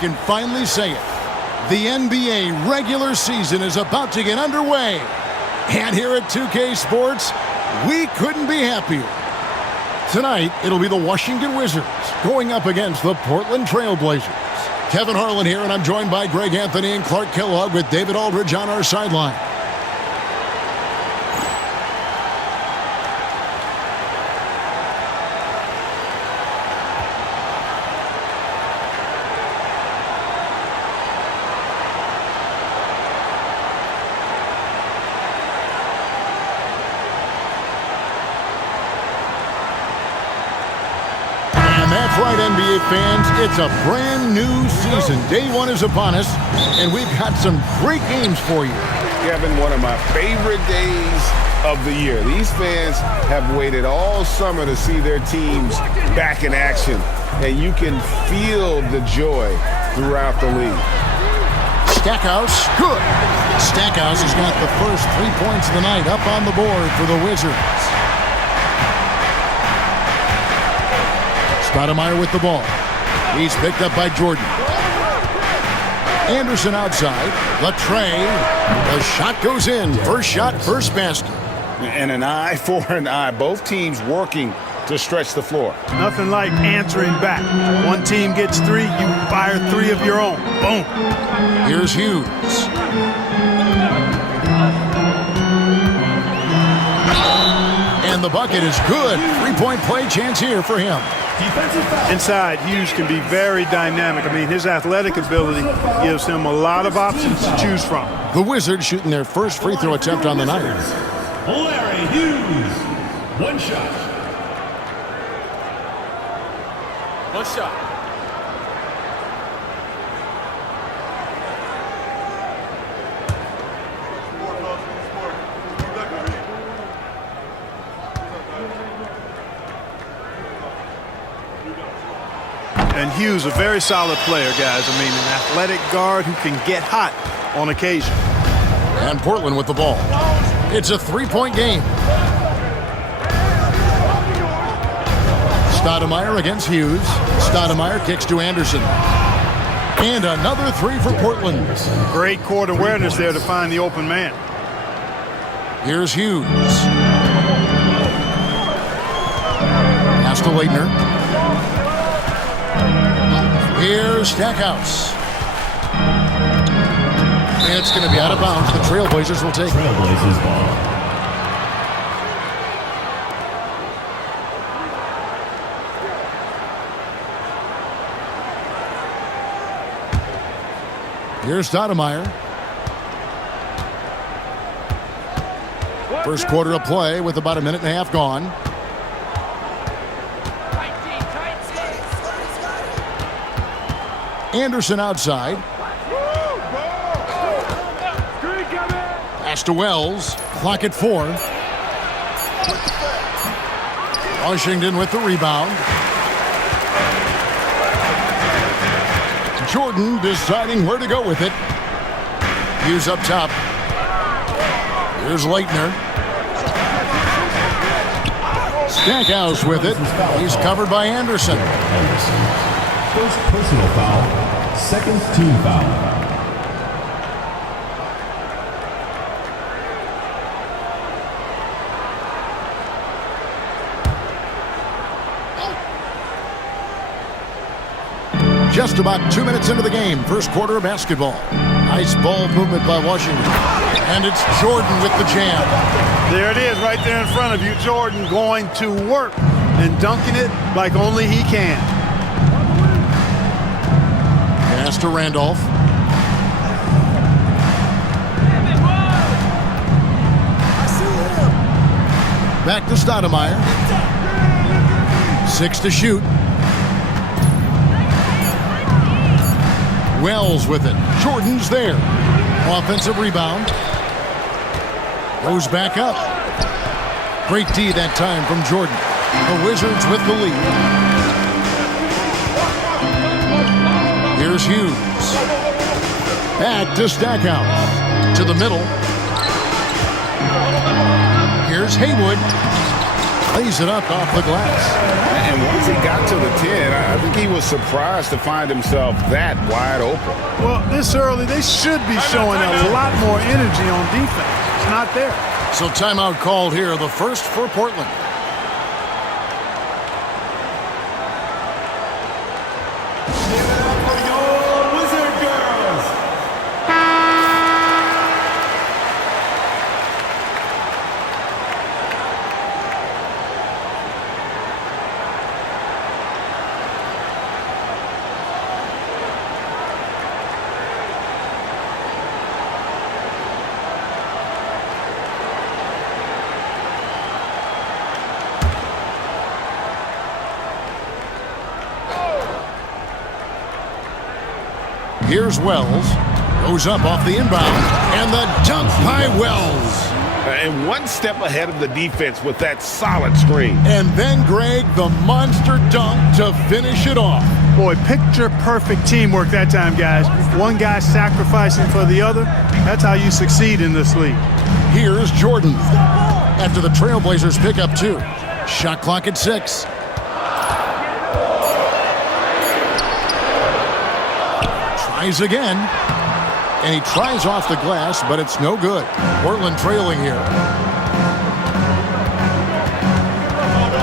can finally say it. The NBA regular season is about to get underway. And here at 2K Sports, we couldn't be happier. Tonight, it'll be the Washington Wizards going up against the Portland Trail Blazers. Kevin Harlan here, and I'm joined by Greg Anthony and Clark Kellogg with David Aldridge on our sideline. Right, NBA fans, it's a brand new season. Day one is upon us, and we've got some great games for you. Kevin, one of my favorite days of the year. These fans have waited all summer to see their teams back in action, and you can feel the joy throughout the league. Stackhouse, good. Stackhouse has got the first 3 points of the night up on the board for the Wizards. Stoudemire with the ball. He's picked up by Jordan. Anderson outside. Latre. The shot goes in. First shot, first basket. And an eye for an eye. Both teams working to stretch the floor. Nothing like answering back. One team gets three, you fire three of your own. Boom. Here's Hughes. And the bucket is good. Three-point play chance here for him. Inside, Hughes can be very dynamic. I mean, his athletic ability gives him a lot of options to choose from. The Wizards shooting their first free throw attempt on the night. Larry Hughes, one shot. One shot. And Hughes, a very solid player, guys. I mean, an athletic guard who can get hot on occasion. And Portland with the ball. It's a three-point game. Stoudemire against Hughes. Stoudemire kicks to Anderson. And another three for Portland. Great court awareness there to find the open man. Here's Hughes. Pass to Leitner. Here's Stackhouse. It's going to be out of bounds. The Trailblazers will take it. Trailblazers ball. Here's Stoudemire. First quarter of play with about a minute and a half gone. Anderson outside. Pass to Wells. Clock at 4. Washington with the rebound. Jordan deciding where to go with it. Hughes up top. Here's Leitner. Stackhouse with it. He's covered by Anderson. First personal foul, second team foul. Just about 2 minutes into the game, first quarter of basketball. Nice ball movement by Washington. And it's Jordan with the jam. There it is right there in front of you. Jordan going to work and dunking it like only he can. Pass to Randolph. Back to Stoudemire. 6 to shoot. Wells with it. Jordan's there. Offensive rebound. Goes back up. Great D that time from Jordan. The Wizards with the lead. Here's Hughes. Back to Stackhouse. To the middle. Here's Haywood. lays it up off the glass. And once he got to the 10, I think he was surprised to find himself that wide open. Well, this early, they should be showing a lot more energy on defense. It's not there. So timeout called here, the first for Portland. Here's Wells. Goes up off the inbound. And the dunk by Wells. And one step ahead of the defense with that solid screen. And then, Greg, the monster dunk to finish it off. Boy, picture-perfect teamwork that time, guys. One guy sacrificing for the other. That's how you succeed in this league. Here's Jordan. After the Trailblazers pick up 2. Shot clock at 6. Tries again. And he tries off the glass, but it's no good. Portland trailing here.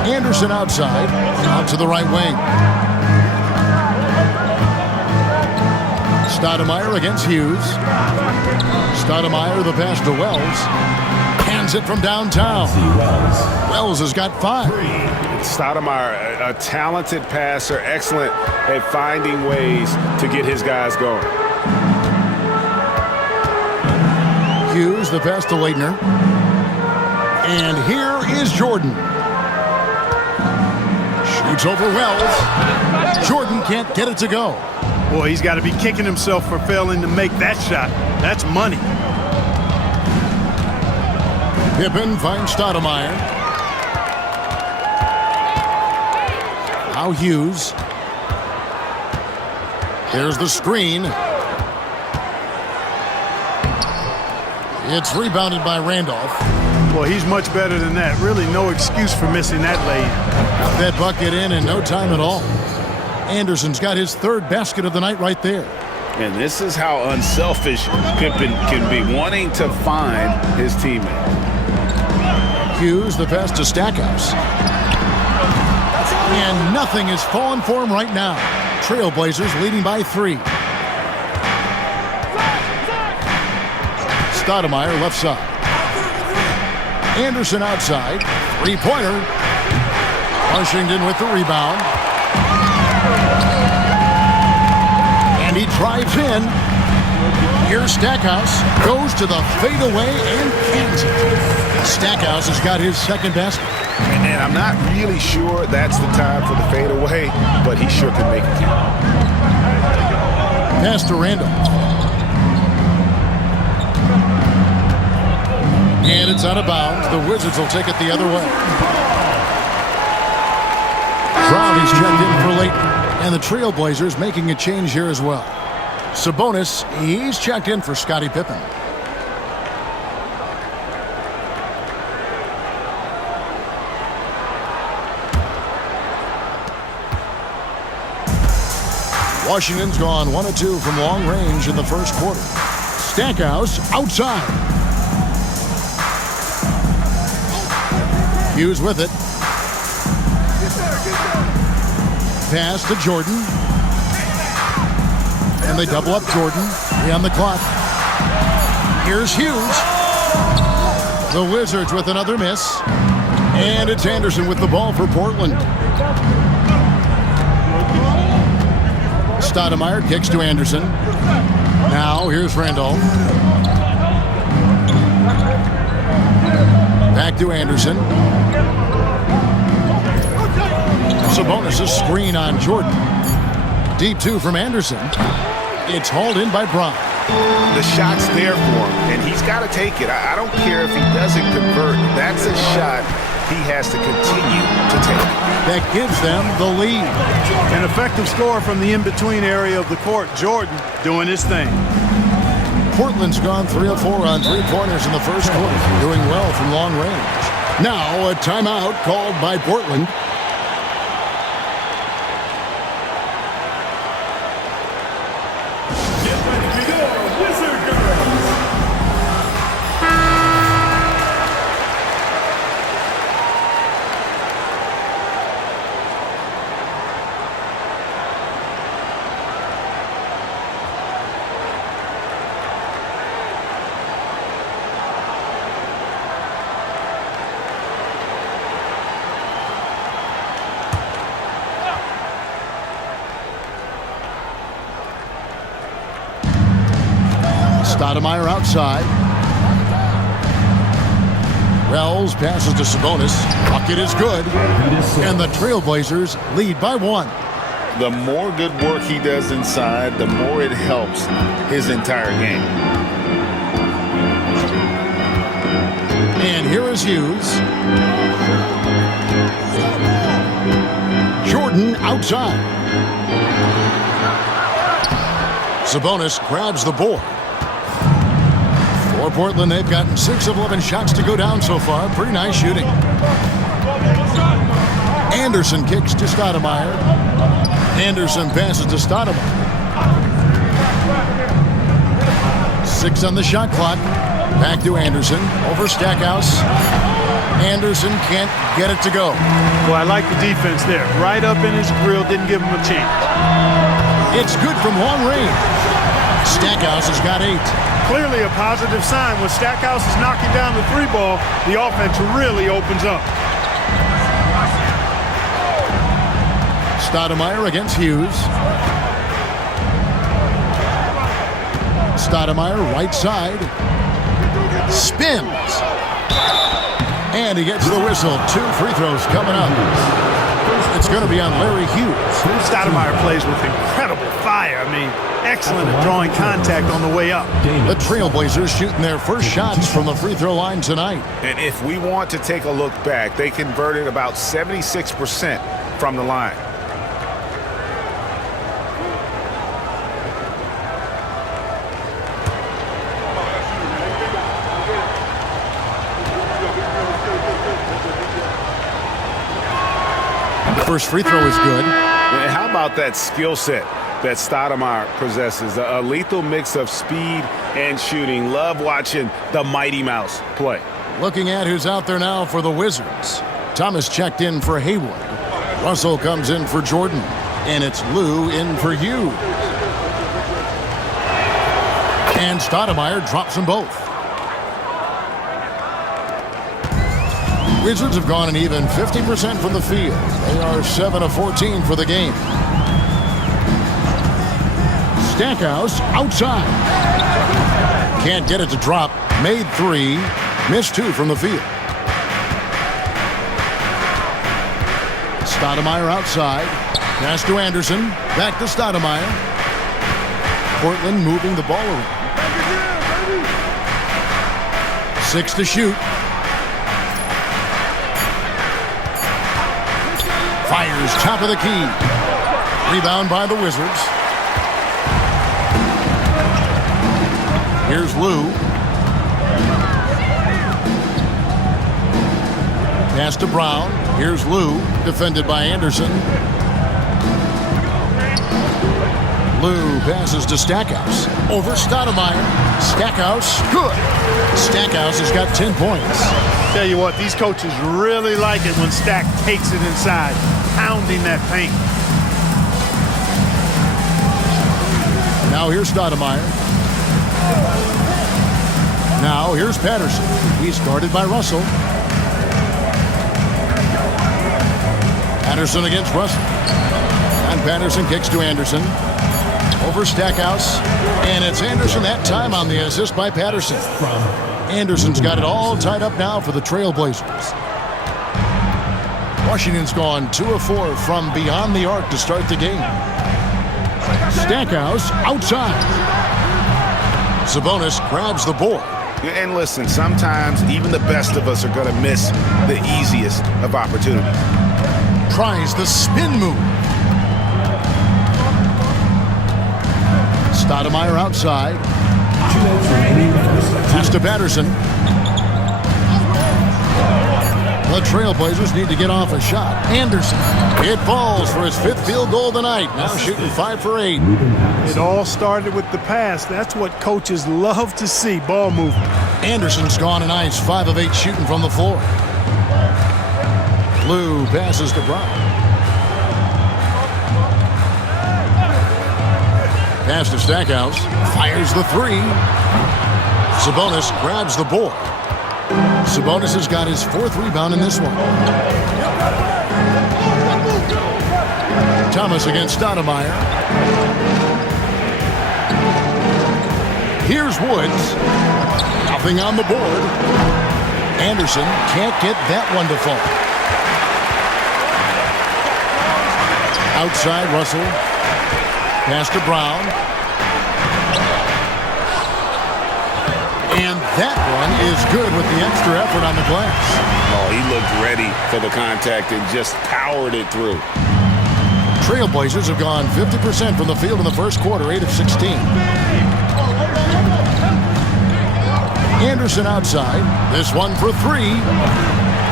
Anderson outside. Out to the right wing. Stoudemire against Hughes. Stoudemire the pass to Wells. Hands it from downtown. Wells has got 5. Stoudemire, a talented passer, excellent at finding ways to get his guys going. Hughes the pass to Leitner. And here is Jordan. Shoots over Wells. Jordan can't get it to go. Boy, he's got to be kicking himself for failing to make that shot. That's money. Pippen finds Stoudemire. Now Hughes. There's the screen. It's rebounded by Randolph. Boy, he's much better than that. Really no excuse for missing that lay-in. Got that bucket in no time at all. Anderson's got his 3rd basket of the night right there. And this is how unselfish Pippen can be, wanting to find his teammate. Hughes the pass to Stackhouse. And nothing is falling for him right now. Trailblazers leading by 3. Stoudemire left side. Anderson outside. 3-pointer. Washington with the rebound. And he drives in. Here's Stackhouse. Goes to the fadeaway and cans it. Stackhouse has got his 2nd basket. And I'm not really sure that's the time for the fadeaway, but he sure can make it count. Pass to Randolph. And it's out of bounds. The Wizards will take it the other way. Crowley's checked in for Leighton. And the Trailblazers making a change here as well. Sabonis, he's checked in for Scottie Pippen. Washington's gone 1 of 2 from long range in the first quarter. Stackhouse outside. Hughes with it. Pass to Jordan. And they double up Jordan. 3 on the clock. Here's Hughes. The Wizards with another miss. And it's Anderson with the ball for Portland. Stoudemire kicks to Anderson. Now here's Randolph. Back to Anderson. Sabonis' screen on Jordan. Deep 2 from Anderson. It's hauled in by Brown. The shot's there for him, and he's got to take it. I don't care if he doesn't convert. That's a shot he has to continue to take. That gives them the lead. An effective score from the in-between area of the court. Jordan doing his thing. Portland's gone 3 of 4 on 3-pointers in the first quarter, doing well from long range. Now a timeout called by Portland. Get ready for your Wizard Girls. Stoudemire outside. Wells passes to Sabonis. Bucket is good. And the Trailblazers lead by 1. The more good work he does inside, the more it helps his entire game. And here is Hughes. Jordan outside. Sabonis grabs the board. For Portland, they've gotten 6 of 11 shots to go down so far. Pretty nice shooting. Anderson kicks to Stoudemire. Anderson passes to Stoudemire. 6 on the shot clock. Back to Anderson. Over Stackhouse. Anderson can't get it to go. Well, I like the defense there. Right up in his grill, didn't give him a chance. It's good from long range. Stackhouse has got 8. Clearly a positive sign. When Stackhouse is knocking down the 3 ball, the offense really opens up. Stoudemire against Hughes. Stoudemire right side. Spins. And he gets the whistle. 2 free throws coming up. It's going to be on Larry Hughes. Stoudemire plays with incredible fire. I mean, excellent at drawing contact on the way up. The Trailblazers shooting their first shots from the free throw line tonight. And if we want to take a look back, they converted about 76% from the line. First free throw is good. And how about that skill set that Stoudemire possesses? A lethal mix of speed and shooting. Love watching the Mighty Mouse play. Looking at who's out there now for the Wizards. Thomas checked in for Haywood. Russell comes in for Jordan. And it's Lou in for Hughes. And Stoudemire drops them both. Wizards have gone an even 50% from the field. They are 7 of 14 for the game. Stackhouse outside. Can't get it to drop. Made 3. Missed 2 from the field. Stoudemire outside. Pass to Anderson. Back to Stoudemire. Portland moving the ball around. 6 to shoot. Fires top of the key. Rebound by the Wizards. Here's Lou. Pass to Brown. Here's Lou. Defended by Anderson. Lou passes to Stackhouse. Over Stoudemire. Stackhouse. Good. Stackhouse has got 10 points. Tell you what, these coaches really like it when Stack takes it inside, pounding that paint. Now here's Stoudemire. Now here's Patterson. He's guarded by Russell. Patterson against Russell. And Patterson kicks to Anderson. Over Stackhouse. And it's Anderson that time on the assist by Patterson. Anderson's got it all tied up now for the Trailblazers. Washington's gone 2 of 4 from beyond the arc to start the game. Stackhouse outside. Sabonis grabs the board. And listen, sometimes even the best of us are going to miss the easiest of opportunities. Tries the spin move. Stoudemire outside. Pass to Patterson. Trailblazers need to get off a shot. Anderson. It falls for his 5th field goal tonight. Now shooting 5 for 8. It all started with the pass. That's what coaches love to see, ball movement. Anderson's gone a nice 5 of 8 shooting from the floor. Lou passes to Brown. Pass to Stackhouse. Fires the 3. Sabonis grabs the board. Sabonis has got his 4th rebound in this one. Thomas against Stoudemire. Here's Woods. Nothing on the board. Anderson can't get that one to fall. Outside, Russell. Pass to Brown. And that one is good with the extra effort on the glass. Oh, he looked ready for the contact and just powered it through. Trailblazers have gone 50% from the field in the first quarter, 8 of 16. Anderson outside. This one for 3.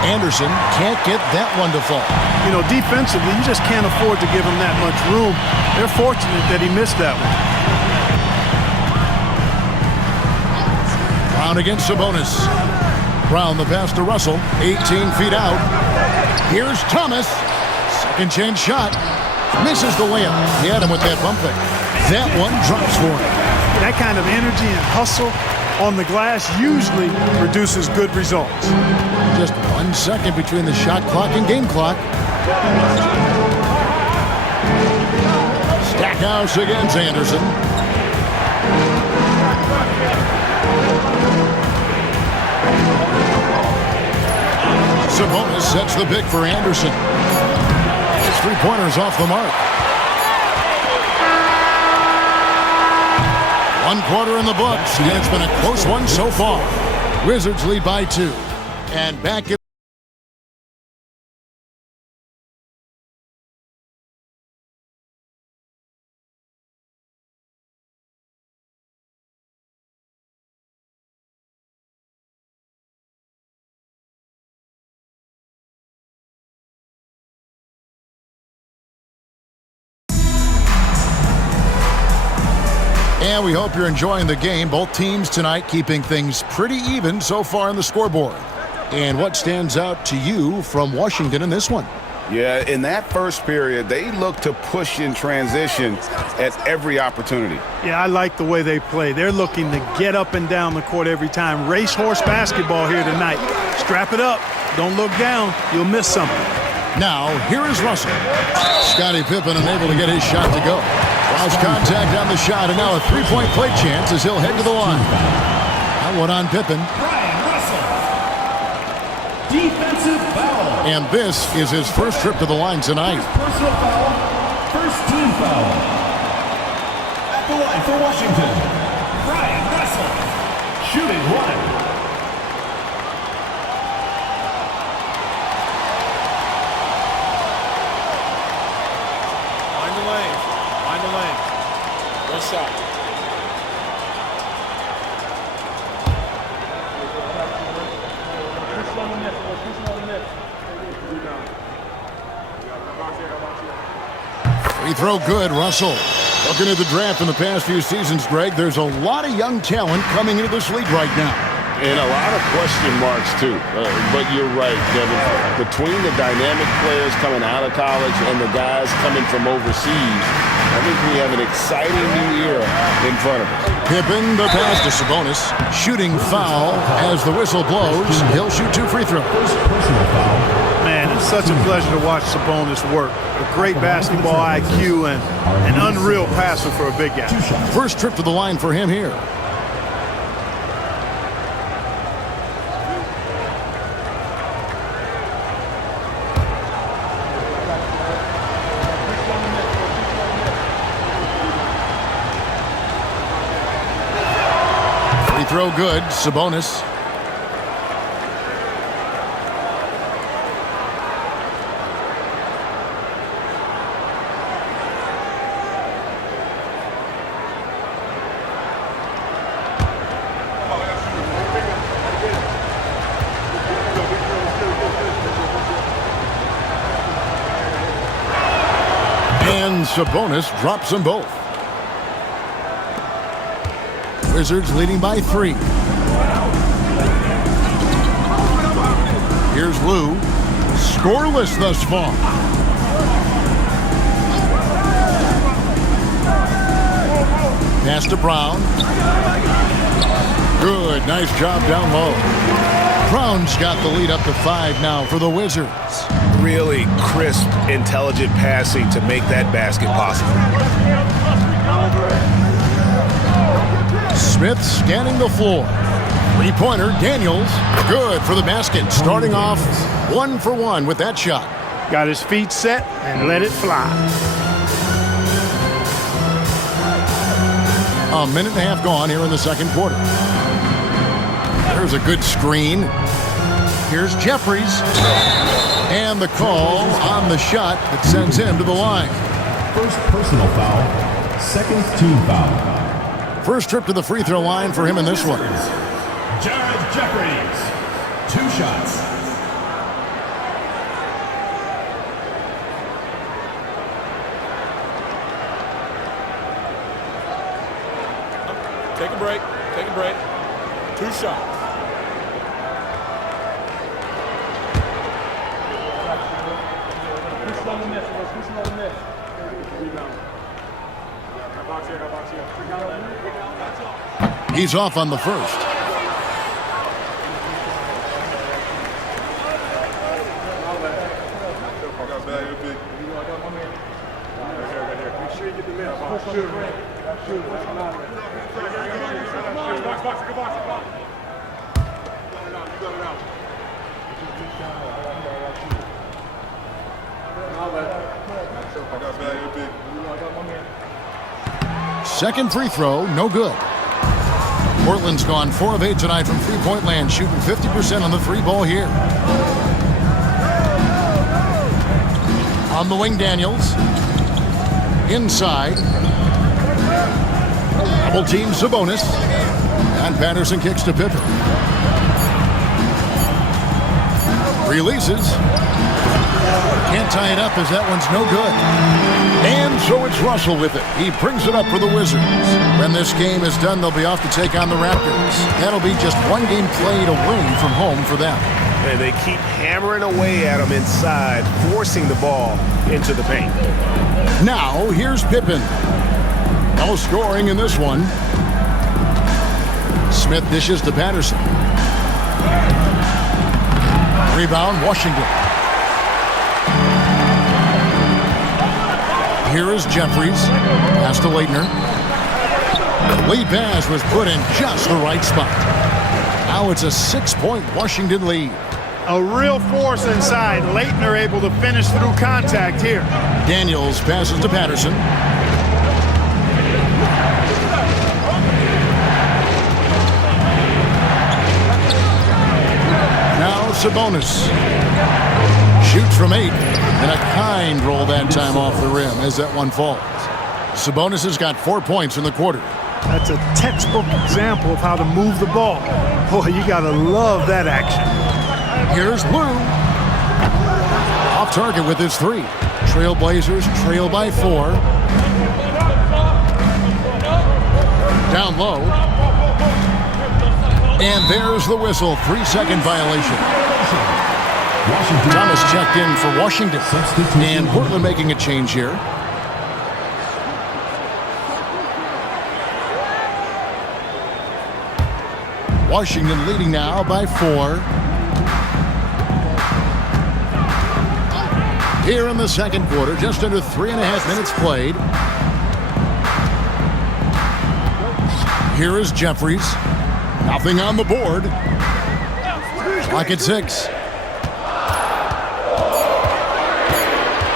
Anderson can't get that one to fall. You know, defensively, you just can't afford to give him that much room. They're fortunate that he missed that one. Brown against Sabonis. Brown the pass to Russell. 18 feet out. Here's Thomas. Second chance shot. Misses the layup. He had him with that bump fake. That one drops for him. That kind of energy and hustle on the glass usually produces good results. Just 1 second between the shot clock and game clock. Stackhouse against Anderson. Sabonis sets the pick for Anderson. His 3-pointers off the mark. 1 quarter in the books, and it's been a close one so far. Wizards lead by 2. And back in. And we hope you're enjoying the game. Both teams tonight keeping things pretty even so far on the scoreboard. And what stands out to you from Washington in this one? Yeah, in that first period, they looked to push in transition at every opportunity. Yeah, I like the way they play. They're looking to get up and down the court every time. Racehorse basketball here tonight. Strap it up. Don't look down. You'll miss something. Now, here is Russell. Scottie Pippen unable to get his shot to go. Lost contact on the shot, and now a 3-point play chance as he'll head to the line. That one on Pippen. Defensive foul. And this is his first trip to the line tonight. Personal foul. First team foul. At the line for Washington, Brian Russell. Shooting 1. Find the lane. Find the lane. Good shot. Free throw good, Russell. Looking at the draft in the past few seasons, Greg, there's a lot of young talent coming into this league right now. And a lot of question marks, too. But you're right, Kevin. Between the dynamic players coming out of college and the guys coming from overseas, I think we have an exciting new era in front of us. Pippen, the pass to Sabonis. Shooting foul as the whistle blows. He'll shoot 2 free throws. Man, it's such a pleasure to watch Sabonis work. A great basketball IQ and an unreal passer for a big guy. First trip to the line for him here. Free throw good, Sabonis. And Sabonis drops them both. Wizards leading by 3. Here's Lou. Scoreless thus far. Pass to Brown. Good. Nice job down low. Brown's got the lead up to 5 now for the Wizards. Really crisp, intelligent passing to make that basket possible. Smith scanning the floor. Three-pointer, Daniels. Good for the basket. Starting off 1 for 1 with that shot. Got his feet set and let it fly. A minute and a half gone here in the second quarter. There's a good screen. Here's Jeffries. And the call on the shot that sends him to the line. First personal foul, second team foul. First trip to the free throw line for him in this one. Jared Jeffries, 2 shots. Take a break. Take a break. 2 shots. He's off on the first. Second free throw, no good. Portland's gone 4 of 8 tonight from three-point land, shooting 50% on the 3-ball here. On the wing, Daniels. Inside. Double team Sabonis. And Patterson kicks to Pippen. Releases. Can't tie it up as that one's no good. And so it's Russell with it. He brings it up for the Wizards. When this game is done, they'll be off to take on the Raptors. That'll be just 1 game played away from home for them. And they keep hammering away at them inside, forcing the ball into the paint. Now, here's Pippen. No scoring in this one. Smith dishes to Patterson. Rebound, Washington. Here is Jeffries. Pass to Leitner. Lead pass was put in just the right spot. Now it's a 6-point Washington lead. A real force inside. Leitner able to finish through contact here. Daniels passes to Patterson. Now Sabonis. Shoots from 8. And a kind roll that time off the rim as that one falls. Sabonis has got 4 points in the quarter. That's a textbook example of how to move the ball. Boy, you gotta love that action. Here's Lou. Off target with his 3. Trailblazers trail by 4. Down low. And there's the whistle. 3-second violation. Thomas checked in for Washington. And Portland making a change here. Washington leading now by 4. Here in the second quarter, just under 3.5 minutes played. Here is Jeffries. Nothing on the board. Clock at 6.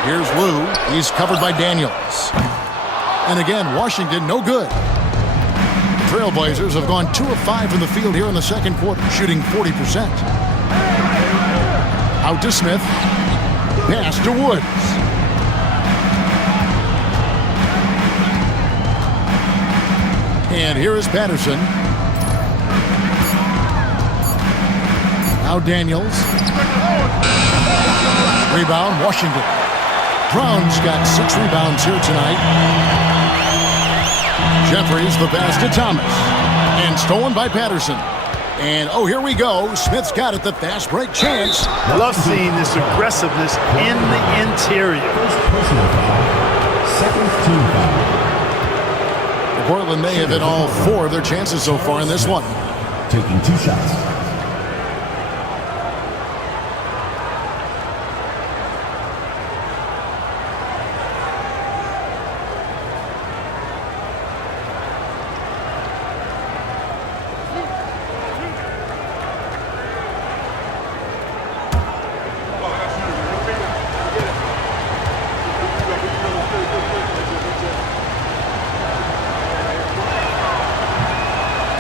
Here's Lou. He's covered by Daniels. And again, Washington no good. Trailblazers have gone 2 of 5 from the field here in the second quarter, shooting 40%. Out to Smith. Pass to Woods. And here is Patterson. Now Daniels. Rebound, Washington. Brown's got 6 rebounds here tonight. Jeffries the pass to Thomas. And stolen by Patterson. And, oh, here we go. Smith's got it, the fast break chance. Love seeing this aggressiveness in the interior. First personal foul. Second team foul. Portland may have hit all 4 of their chances so far in this one. Taking 2 shots.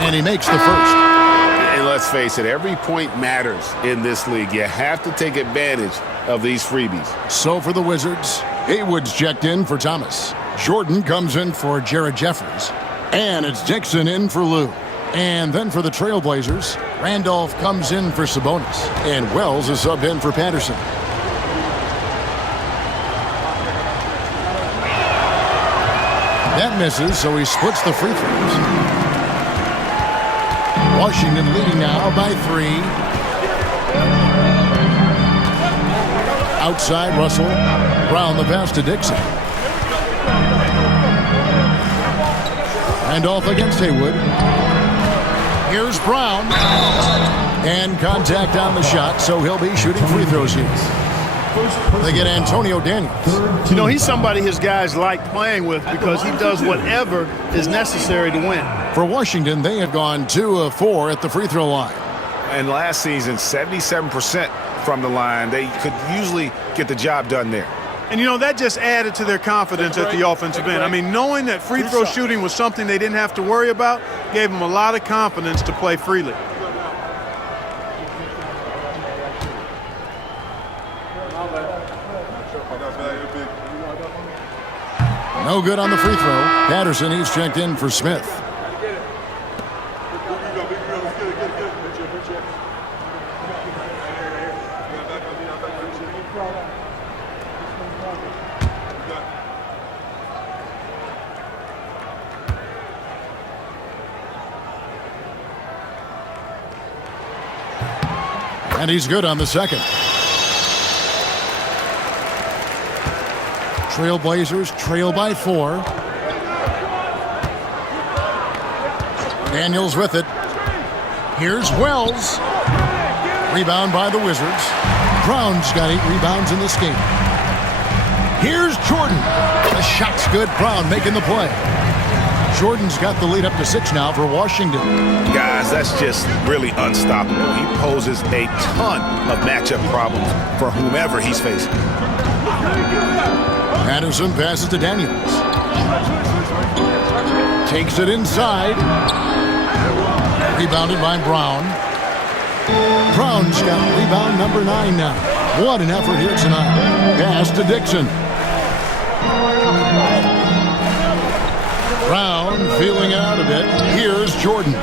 And he makes the first. And let's face it, every point matters in this league. You have to take advantage of these freebies. So for the Wizards, Haywood's checked in for Thomas. Jordan comes in for Jared Jeffries. And it's Dixon in for Lou. And then for the Trailblazers, Randolph comes in for Sabonis. And Wells is subbed in for Patterson. That misses, so he splits the free throws. Washington leading now by 3. Outside, Russell. Brown the pass to Dixon. Randolph against Haywood. Here's Brown. And contact on the shot, so he'll be shooting free throws here. They get Antonio Daniels. You know, he's somebody his guys like playing with because he does whatever is necessary to win. For Washington, they have gone 2 of 4 at the free throw line. And last season, 77% from the line. They could usually get the job done there. And, you know, that just added to their confidence at the offensive end. I mean, knowing that free throw shooting was something they didn't have to worry about gave them a lot of confidence to play freely. No good on the free throw. Patterson, he's checked in for Smith. And he's good on the second. Trailblazers trail by 4. Daniels with it. Here's Wells. Rebound by the Wizards. Brown's got 8 rebounds in this game. Here's Jordan. The shot's good. Brown making the play. Jordan's got the lead up to 6 now for Washington. Guys, that's just really unstoppable. He poses a ton of matchup problems for whomever he's facing. Patterson passes to Daniels. Takes it inside. Rebounded by Brown. Brown's got rebound number 9 now. What an effort here tonight. Pass to Dixon. Brown feeling it out a bit. Here's Jordan.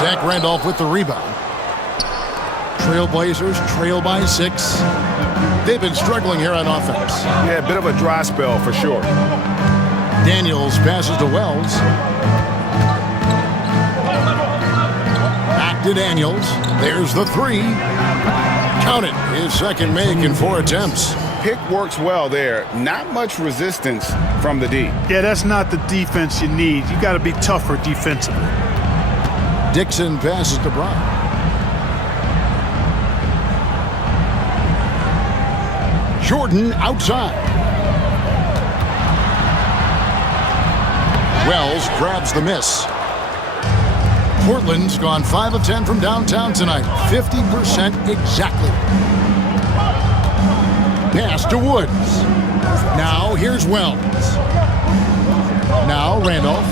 Zach Randolph with the rebound. Trailblazers trail by 6. They've been struggling here on offense. Yeah, a bit of a dry spell for sure. Daniels passes to Wells. Back to Daniels. There's the 3. Count it. His second make in 4 attempts. Pick works well there. Not much resistance from the D. Yeah, that's not the defense you need. You got to be tougher defensively. Dixon passes to Brown. Jordan outside. Wells grabs the miss. Portland's gone 5 of 10 from downtown tonight. 50% exactly. Pass to Woods. Now here's Wells. Now Randolph.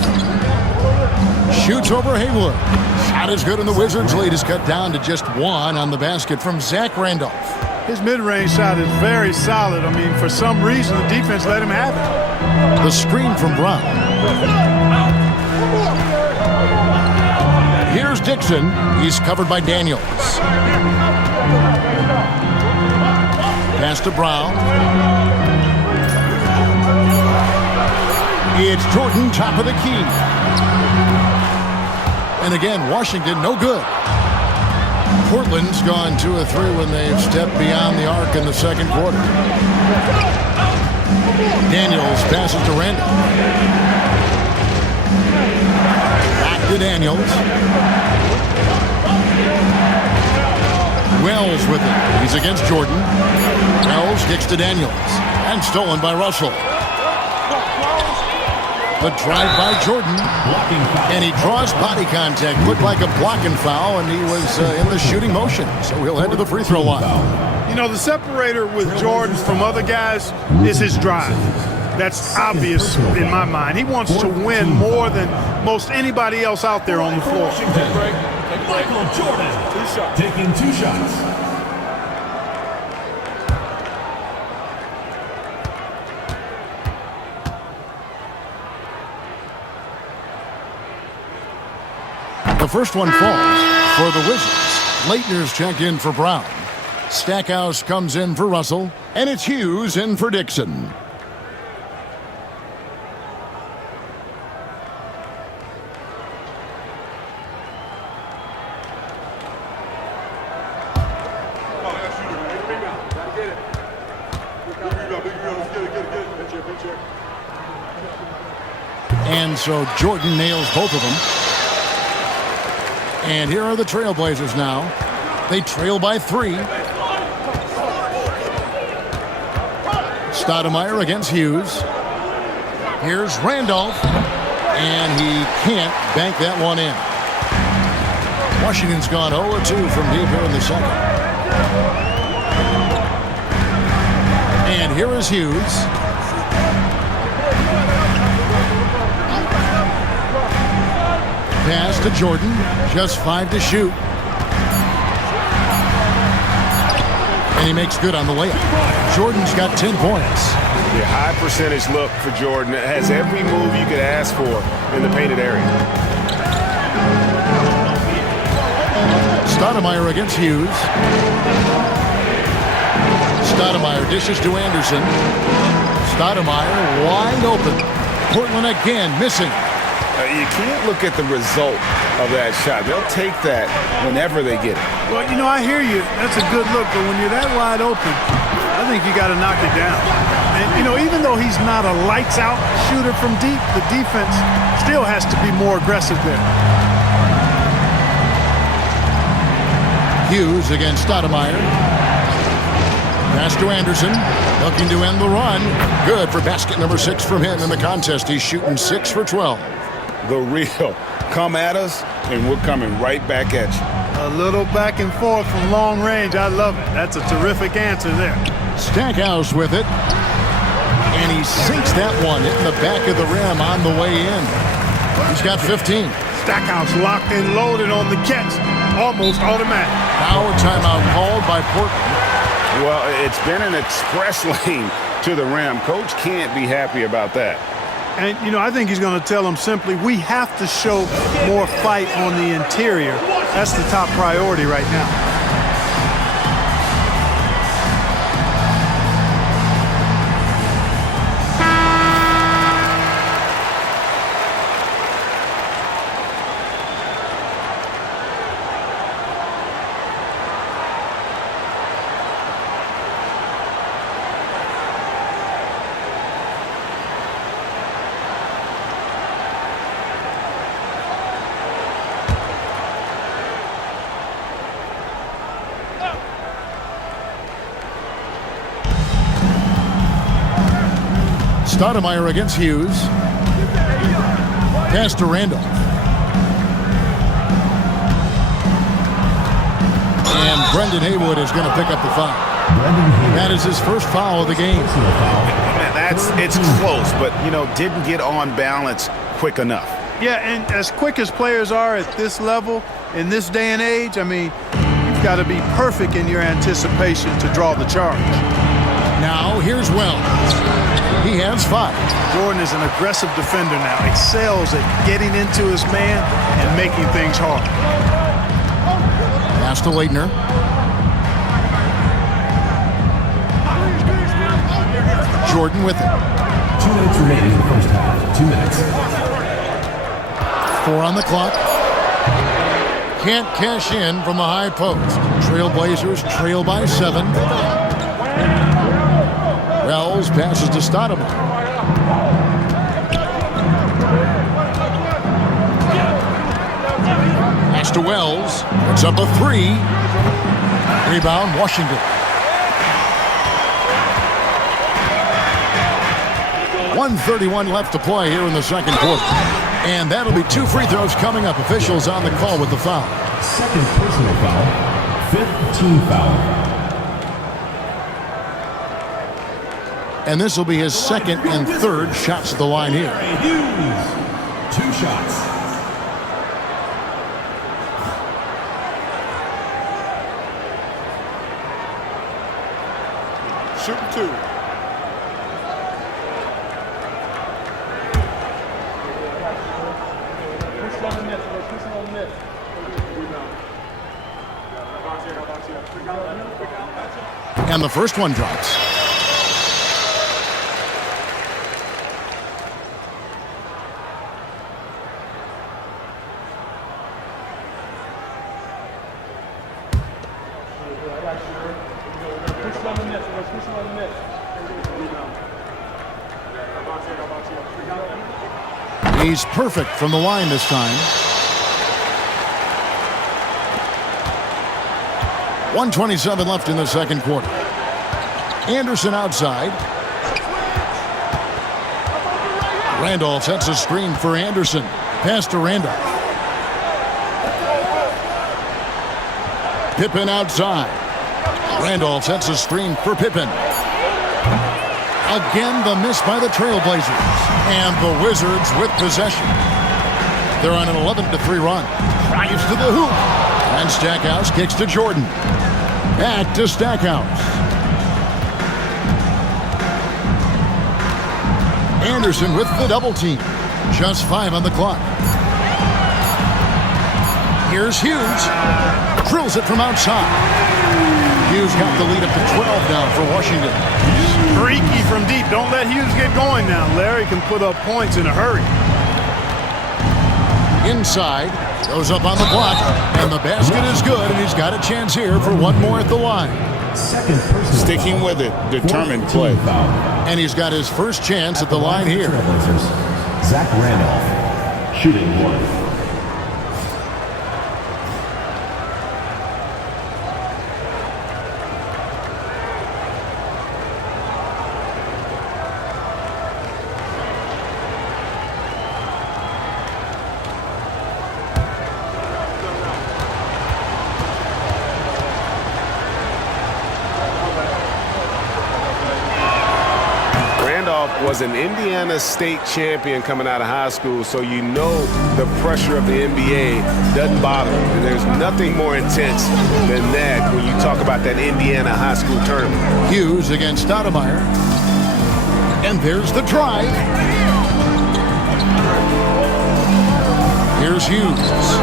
Shoots over Haywood. Shot is good, and the Wizards' lead is cut down to just 1 on the basket from Zach Randolph. His mid-range shot is very solid. I mean, for some reason, the defense let him have it. The screen from Brown. Here's Here's Dixon. He's covered by Daniels. Pass to Brown. It's Jordan, top of the key. And again, Washington, no good. Portland's gone 2 of 3 when they've stepped beyond the arc in the second quarter. Daniels passes to Randall. Back to Daniels. Wells with it. He's against Jordan. Wells kicks to Daniels. And stolen by Russell. The drive by Jordan. And he draws body contact. Looked like a blocking foul, and he was in the shooting motion. So he'll head to the free throw line. You know, the separator with Jordan from other guys is his drive. That's obvious in my mind. He wants to win more than most anybody else out there on the floor. Michael Jordan. 2 shots. Taking 2 shots. The first one falls for the Wizards. Leitner's checked in for Brown. Stackhouse comes in for Russell. And it's Hughes in for Dixon. And so Jordan nails both of them. And here are the Trailblazers now. They trail by 3. Stoudemire against Hughes. Here's Randolph. And he can't bank that one in. Washington's gone 0-2 from deep here in the second. And here is Hughes. Pass to Jordan. Just 5 to shoot. And he makes good on the layup. Jordan's got 10 points. Yeah, high percentage look for Jordan. It has every move you could ask for in the painted area. Stoudemire against Hughes. Stoudemire dishes to Anderson. Stoudemire wide open. Portland again missing. You can't look at the result of that shot. They'll take that whenever they get it. Well, you know, I hear you. That's a good look, but when you're that wide open, I think you got to knock it down. And, you know, even though he's not a lights-out shooter from deep, the defense still has to be more aggressive there. Hughes against Stoudemire. Pass to Anderson. Looking to end the run. Good for basket number 6 from him in the contest. He's shooting 6 for 12. The real. Come at us, and we're coming right back at you. A little back and forth from long range. I love it. That's a terrific answer there. Stackhouse with it. And he sinks that one, hitting the back of the rim on the way in. He's got 15. Stackhouse locked and loaded on the catch. Almost automatic. Now a timeout called by Portland. Well, it's been an express lane to the rim. Coach can't be happy about that. And, you know, I think he's going to tell them simply, we have to show more fight on the interior. That's the top priority right now. Stoudemire against Hughes. Pass to Randolph. And Brendan Haywood is going to pick up the foul. That is his first foul of the game. It's close, but, you know, didn't get on balance quick enough. Yeah, and as quick as players are at this level, in this day and age, I mean, you've got to be perfect in your anticipation to draw the charge. Now, here's Wells. He has 5. Jordan is an aggressive defender now. Excels at getting into his man and making things hard. Pass to Leitner. Jordan with it. 2 minutes remaining in the first half. 2 minutes. 4 on the clock. Can't cash in from the high post. Trailblazers trail by 7. Wells passes to Stoudemire. Pass to Wells. Puts up a 3. Rebound, Washington. 1:31 left to play here in the second quarter. And that'll be 2 free throws coming up. Officials on the call with the foul. Second personal foul. 5th team foul. And this will be his second and third shots at the line here. Hughes. 2 shots. Shooting 2. And the first one drops. He's perfect from the line this time. 1:27 left in the second quarter. Anderson outside. Randolph sets a screen for Anderson. Pass to Randolph. Pippen outside. Randolph sets a screen for Pippen. Again, the miss by the Trailblazers. And the Wizards with possession. They're on an 11-3 run. Drives to the hoop. And Stackhouse kicks to Jordan. Back to Stackhouse. Anderson with the double team. Just 5 on the clock. Here's Hughes. Drills it from outside. Hughes got the lead up to 12 now for Washington. Freaky from deep. Don't let Hughes get going now. Larry can put up points in a hurry. Inside. Goes up on the block. And the basket is good. And he's got a chance here for one more at the line. Second person. Sticking with it. Determined play. And he's got his first chance at the line here. Zach Randolph. Shooting 1. Was an Indiana State champion coming out of high school, so you know the pressure of the NBA doesn't bother him. And there's nothing more intense than that when you talk about that Indiana high school tournament. Hughes against Stoudemire. And there's the drive. Here's Hughes.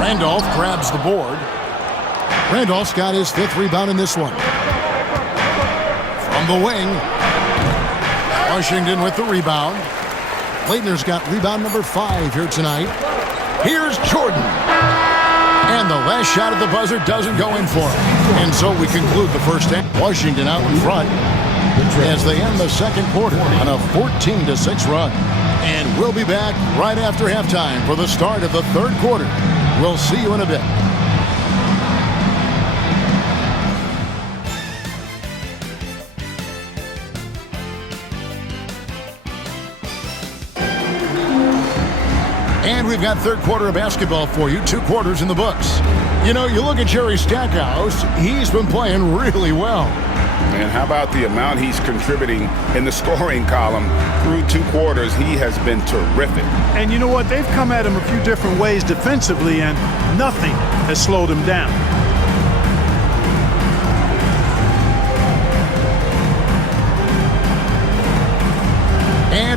Randolph grabs the board. Randolph's got his 5th rebound in this one. From the wing. Washington with the rebound. Leitner's got rebound number 5 here tonight. Here's Jordan. And the last shot at the buzzer doesn't go in for him. And so we conclude the first half. Washington out in front as they end the second quarter on a 14-6 run. And we'll be back right after halftime for the start of the third quarter. We'll see you in a bit. And we've got third quarter of basketball for you. 2 quarters in the books. You know, you look at Jerry Stackhouse, he's been playing really well. And how about the amount he's contributing in the scoring column through 2 quarters? He has been terrific. And you know what? They've come at him a few different ways defensively, and nothing has slowed him down.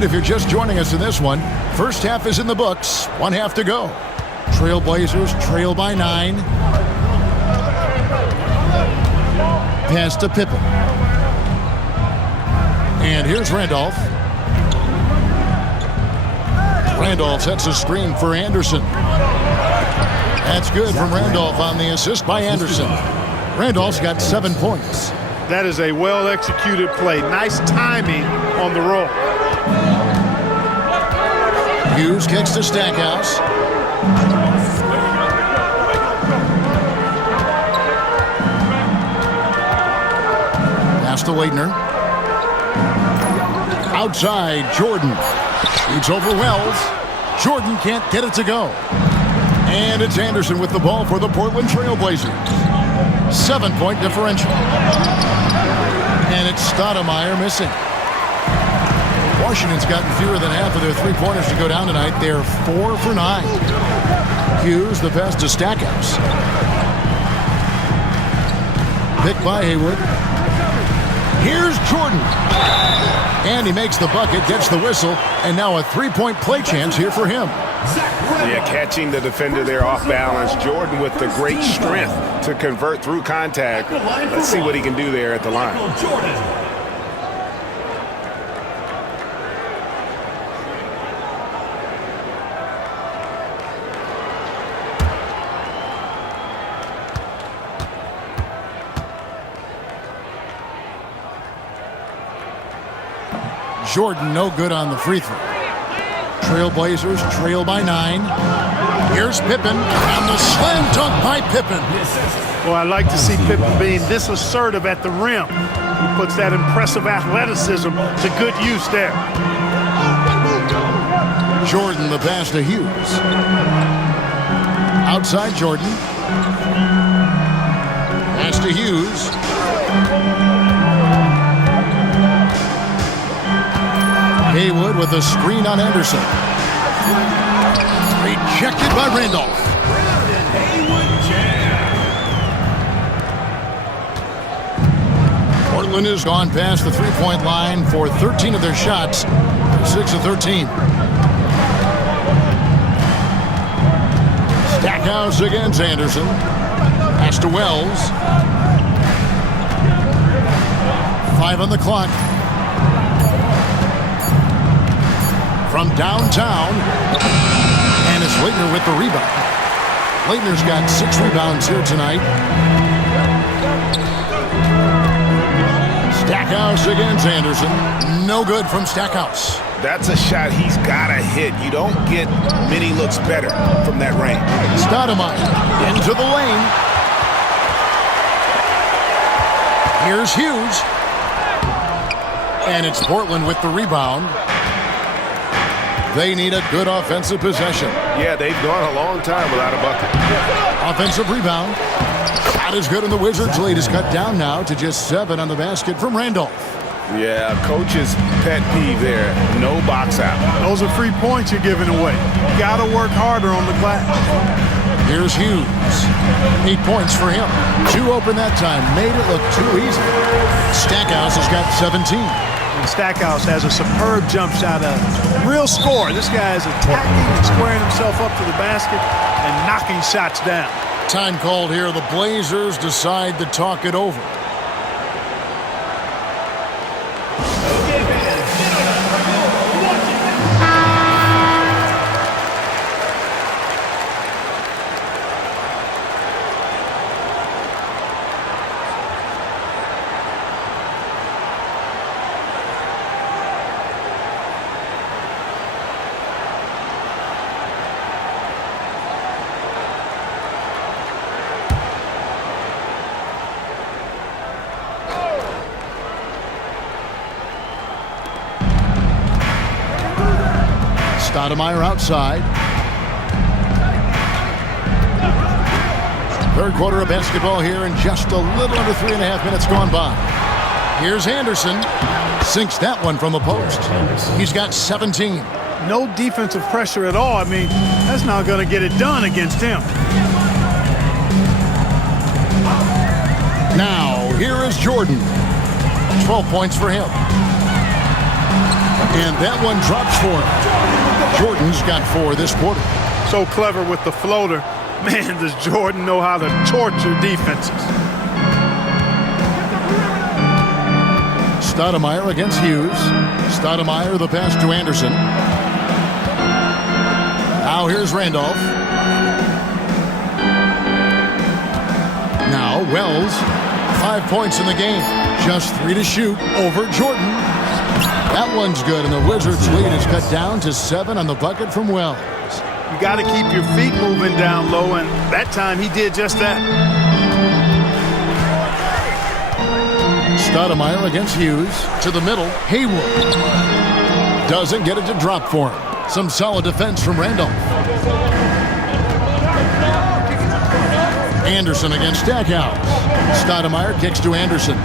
And if you're just joining us in this one, first half is in the books. 1 half to go. Trailblazers trail by 9. Pass to Pippen. And here's Randolph. Randolph sets a screen for Anderson. That's good from Randolph on the assist by Anderson. Randolph's got 7 points. That is a well-executed play. Nice timing on the roll. Hughes kicks to Stackhouse. Pass to Leitner. Outside, Jordan. Shoots over Wells. Jordan can't get it to go. And it's Anderson with the ball for the Portland Trailblazers. 7-point differential. And it's Stoudemire missing. Washington's gotten fewer than half of their three-pointers to go down tonight. They're 4 for 9. Hughes, the pass to Stackhouse. Picked by Haywood. Here's Jordan. And he makes the bucket, gets the whistle, and now a three-point play chance here for him. Yeah, catching the defender there off balance. Jordan with the great strength to convert through contact. Let's see what he can do there at the line. Jordan no good on the free throw. Trailblazers trail by 9. Here's Pippen, and the slam dunk by Pippen. Well, I like to see Pippen being this assertive at the rim. He puts that impressive athleticism to good use there. Jordan the pass to Hughes. Outside Jordan. Pass to Hughes. Haywood with a screen on Anderson. Rejected by Randolph. Portland has gone past the three-point line for 13 of their shots. 6 of 13. Stackhouse against Anderson. Pass to Wells. 5 on the clock. From downtown, and it's Leitner with the rebound. Leitner's got 6 rebounds here tonight. Stackhouse against Anderson. No good from Stackhouse. That's a shot he's got to hit. You don't get many looks better from that range. Stoudemire into the lane. Here's Hughes. And it's Portland with the rebound. They need a good offensive possession. Yeah, they've gone a long time without a bucket. Offensive rebound. Shot is good, and the Wizards' lead is cut down now to just 7 on the basket from Randolph. Yeah, coach's pet peeve there. No box out. Those are free points you're giving away. You got to work harder on the glass. Here's Hughes. 8 points for him. 2 open that time. Made it look too easy. Stackhouse has got 17. And Stackhouse has a superb jump shot. A real scorer. This guy is attacking and squaring himself up to the basket and knocking shots down. Time called here. The Blazers decide to talk it over. Stoudemire outside. Third quarter of basketball here, and just a little under 3.5 minutes gone by. Here's Anderson. Sinks that one from the post. He's got 17. No defensive pressure at all. I mean, that's not going to get it done against him. Now, here is Jordan. 12 points for him. And that one drops for him. Jordan's got 4 this quarter. So clever with the floater. Man, does Jordan know how to torture defenses. Stoudemire against Hughes. Stoudemire the pass to Anderson. Now here's Randolph. Now Wells. 5 points in the game. Just 3 to shoot over Jordan. That one's good, and the Wizards' lead is cut down to 7 on the bucket from Wells. You got to keep your feet moving down low, and that time he did just that. Stoudemire against Hughes. To the middle, Haywood. Doesn't get it to drop for him. Some solid defense from Randolph. Anderson against Stackhouse. Stoudemire kicks to Anderson.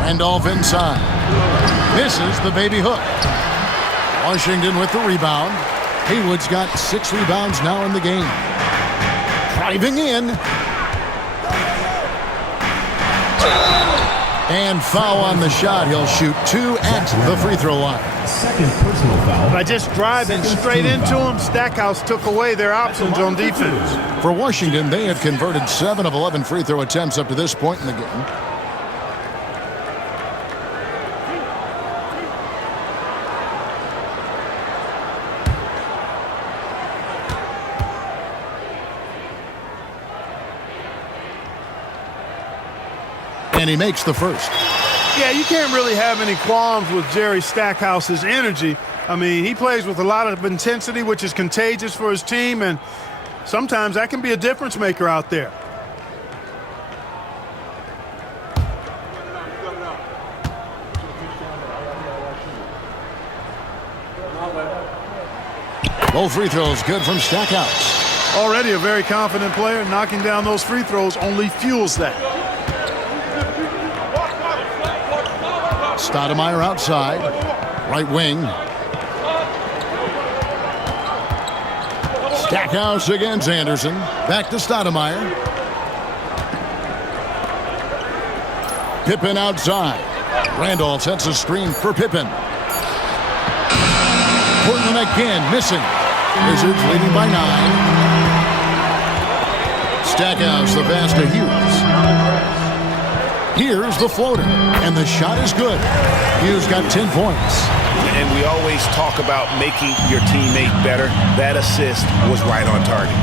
Randolph inside. Misses the baby hook. Washington with the rebound. Haywood's got 6 rebounds now in the game. Driving in. And foul on the shot. He'll shoot 2 at the free throw line. Second personal foul. By just driving straight into him, Stackhouse took away their options on defense. For Washington, they have converted 7 of 11 free throw attempts up to this point in the game. And he makes the first. Yeah, you can't really have any qualms with Jerry Stackhouse's energy. I mean, he plays with a lot of intensity, which is contagious for his team, and sometimes that can be a difference maker out there. Both free throws good from Stackhouse. Already a very confident player. Knocking down those free throws only fuels that. Stoudemire outside. Right wing. Stackhouse against Anderson. Back to Stoudemire. Pippen outside. Randolph sets a screen for Pippen. Portland again missing. Wizards leading by 9. Stackhouse the pass to Hughes. Here's the floater, and the shot is good. Hughes got 10 points. And we always talk about making your teammate better. That assist was right on target.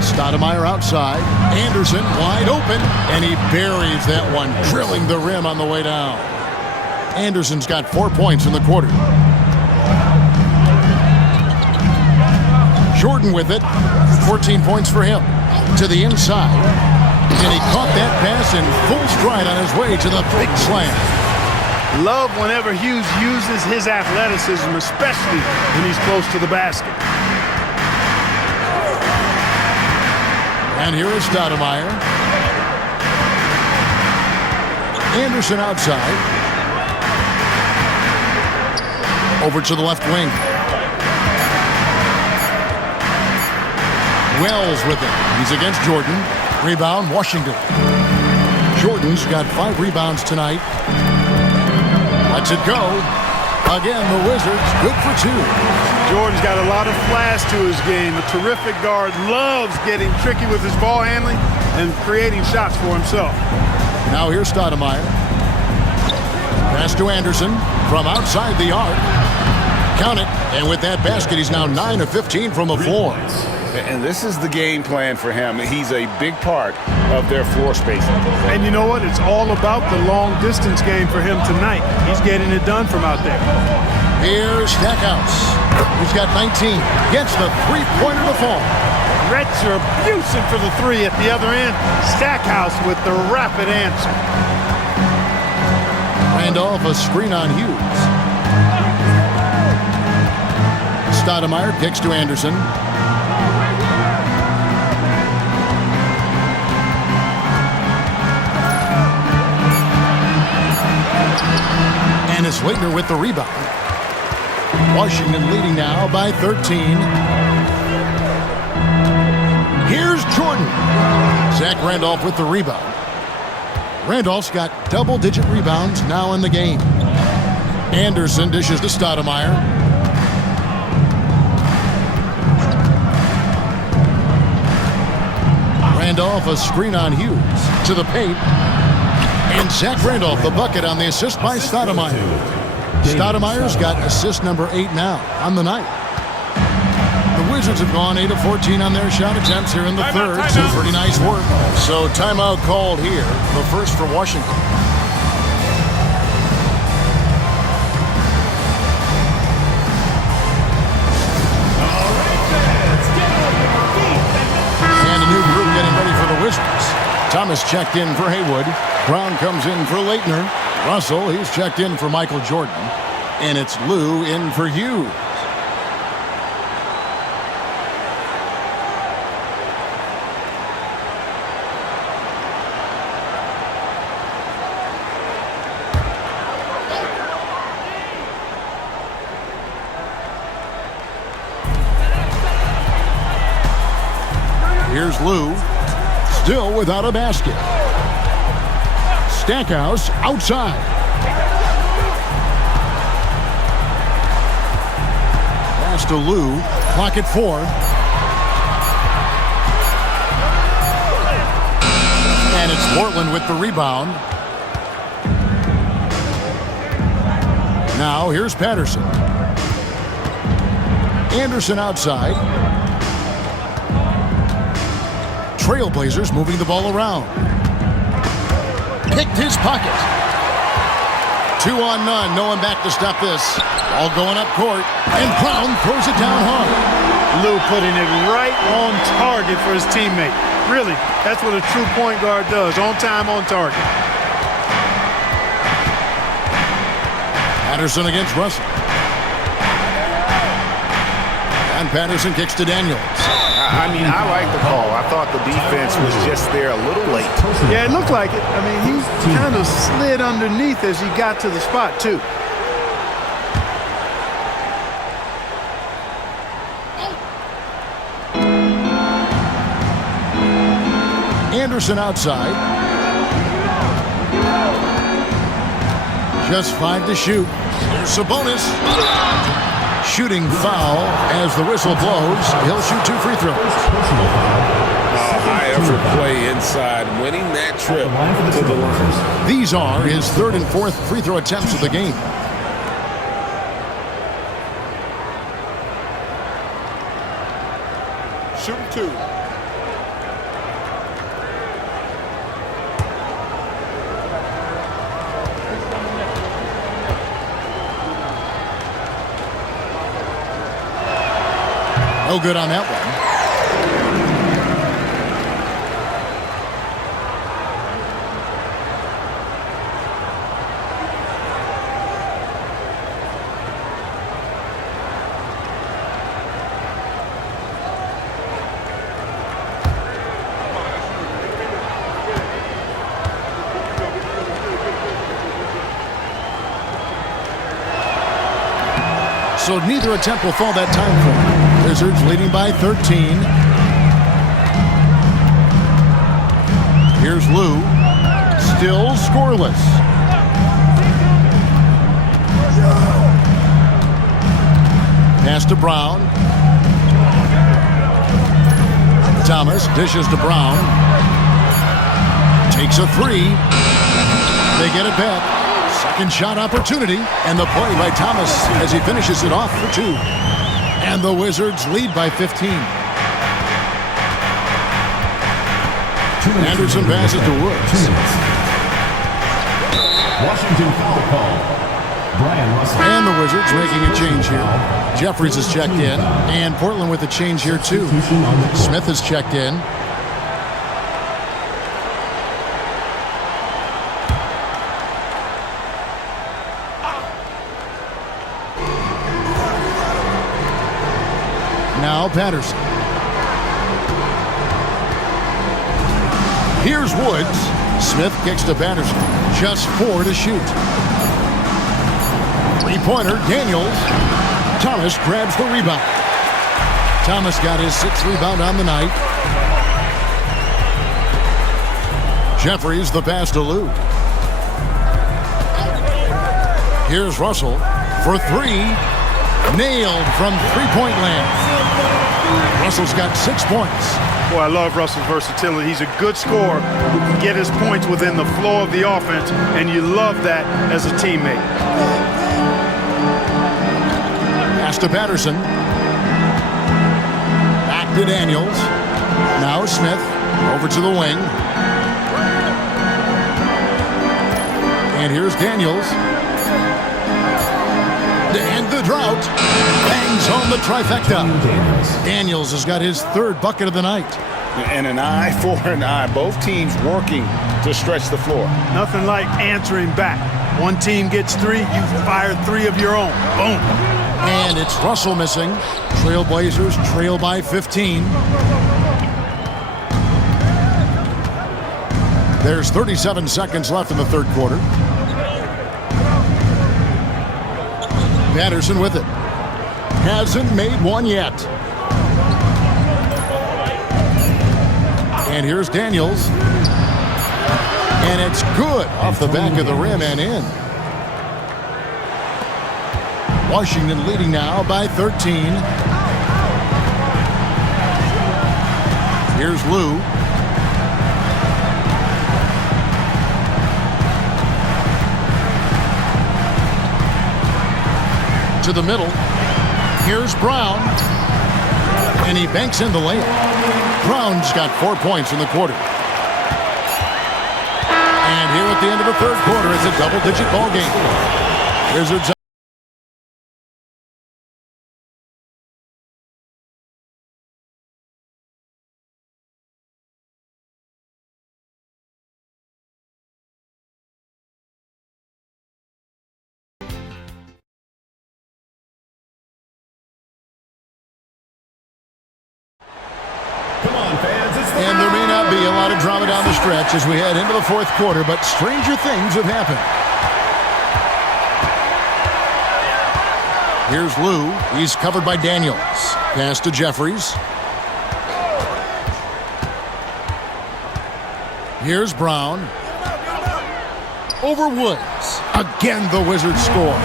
Stoudemire outside. Anderson wide open, and he buries that one, drilling the rim on the way down. Anderson's got 4 points in the quarter. Jordan with it. 14 points for him. To the inside. And he caught that pass in full stride on his way to the big slam. Love whenever Hughes uses his athleticism, especially when he's close to the basket. And here is Stoudemire. Anderson outside. Over to the left wing. Wells with it. He's against Jordan. Rebound, Washington. Jordan's got 5 rebounds tonight. Lets it go. Again, the Wizards good for 2. Jordan's got a lot of flash to his game. A terrific guard. Loves getting tricky with his ball handling and creating shots for himself. Now here's Stoudemire. Pass to Anderson from outside the arc. Count it. And with that basket, he's now 9 of 15 from the floor. And this is the game plan for him. He's a big part of their floor spacing. And you know what? It's all about the long-distance game for him tonight. He's getting it done from out there. Here's Stackhouse. He's got 19. Gets the three-pointer to fall. Retribution for the 3 at the other end. Stackhouse with the rapid answer. Randolph a screen on Hughes. Stoudemire kicks to Anderson. And it's Leitner with the rebound. Washington leading now by 13. Here's Jordan. Zach Randolph with the rebound. Randolph's got double-digit rebounds now in the game. Anderson dishes to Stoudemire. Randolph a screen on Hughes to the paint. And Zach Randolph the bucket on the assist by Stoudemire. Stoudemire's got assist number 8 now on the night. The Wizards have gone 8 of 14 on their shot attempts here in the third. Some pretty nice work. So timeout called here. The first for Washington. And a new group getting ready for the Wizards. Thomas checked in for Haywood. Brown comes in for Leitner. Russell, he's checked in for Michael Jordan. And it's Lou in for Hughes. Here's Lou, still without a basket. Stackhouse outside. Pass to Lou, clock at 4. And it's Portland with the rebound. Now here's Patterson. Anderson outside. Trailblazers moving the ball around. Picked his pocket. 2 on none. No one back to stop this. All going up court. And Brown throws it down hard. Lou putting it right on target for his teammate. Really, that's what a true point guard does. On time, on target. Patterson against Russell. And Patterson kicks to Daniels. I mean, I like the call. I thought the defense was just there a little late. Yeah, it looked like it. I mean, he kind of slid underneath as he got to the spot, too. Anderson outside. Just 5 to shoot. There's Sabonis. Shooting foul as the whistle blows. He'll shoot 2 free throws. High effort play inside, winning that trip to the line. These are his 3rd and 4th free throw attempts of the game. Shooting 2. No good on that one. So neither attempt will fall that time frame. Wizards leading by 13. Here's Lou. Still scoreless. Pass to Brown. Thomas dishes to Brown. Takes a 3. They get it back. Second shot opportunity. And the play by Thomas as he finishes it off for 2. And the Wizards lead by 15. Anderson passes to Woods. Washington foul call. Brian Russell. And the Wizards making a change here. Jeffries has checked in. And Portland with a change here too. Smith has checked in. Now Patterson. Here's Woods. Smith kicks to Patterson. Just 4 to shoot. 3-pointer, Daniels. Thomas grabs the rebound. Thomas got his 6th rebound on the night. Jeffries the pass to Lou. Here's Russell for three. Nailed from three-point land. Russell's got 6 points. Boy, I love Russell's versatility. He's a good scorer who can get his points within the flow of the offense, and you love that as a teammate. Pass to Patterson. Back to Daniels. Now Smith over to the wing. And here's Daniels. And the drought bangs home the trifecta. Daniels has got his 3rd bucket of the night. And an eye for an eye. Both teams working to stretch the floor. Nothing like answering back. One team gets 3, you fire 3 of your own. Boom. And it's Russell missing. Trailblazers trail by 15. There's 37 seconds left in the 3rd quarter. Patterson with it. Hasn't made one yet. And here's Daniels. And it's good off the back of the rim and in. Washington leading now by 13. Here's Lou. To the middle. Here's Brown. And he banks in the layup. Brown's got 4 points in the quarter. And here at the end of the 3rd quarter, it's a double-digit ball game. Wizards. And there may not be a lot of drama down the stretch as we head into the 4th quarter, but stranger things have happened. Here's Lou. He's covered by Daniels. Pass to Jeffries. Here's Brown. Over Woods. Again, the Wizards score.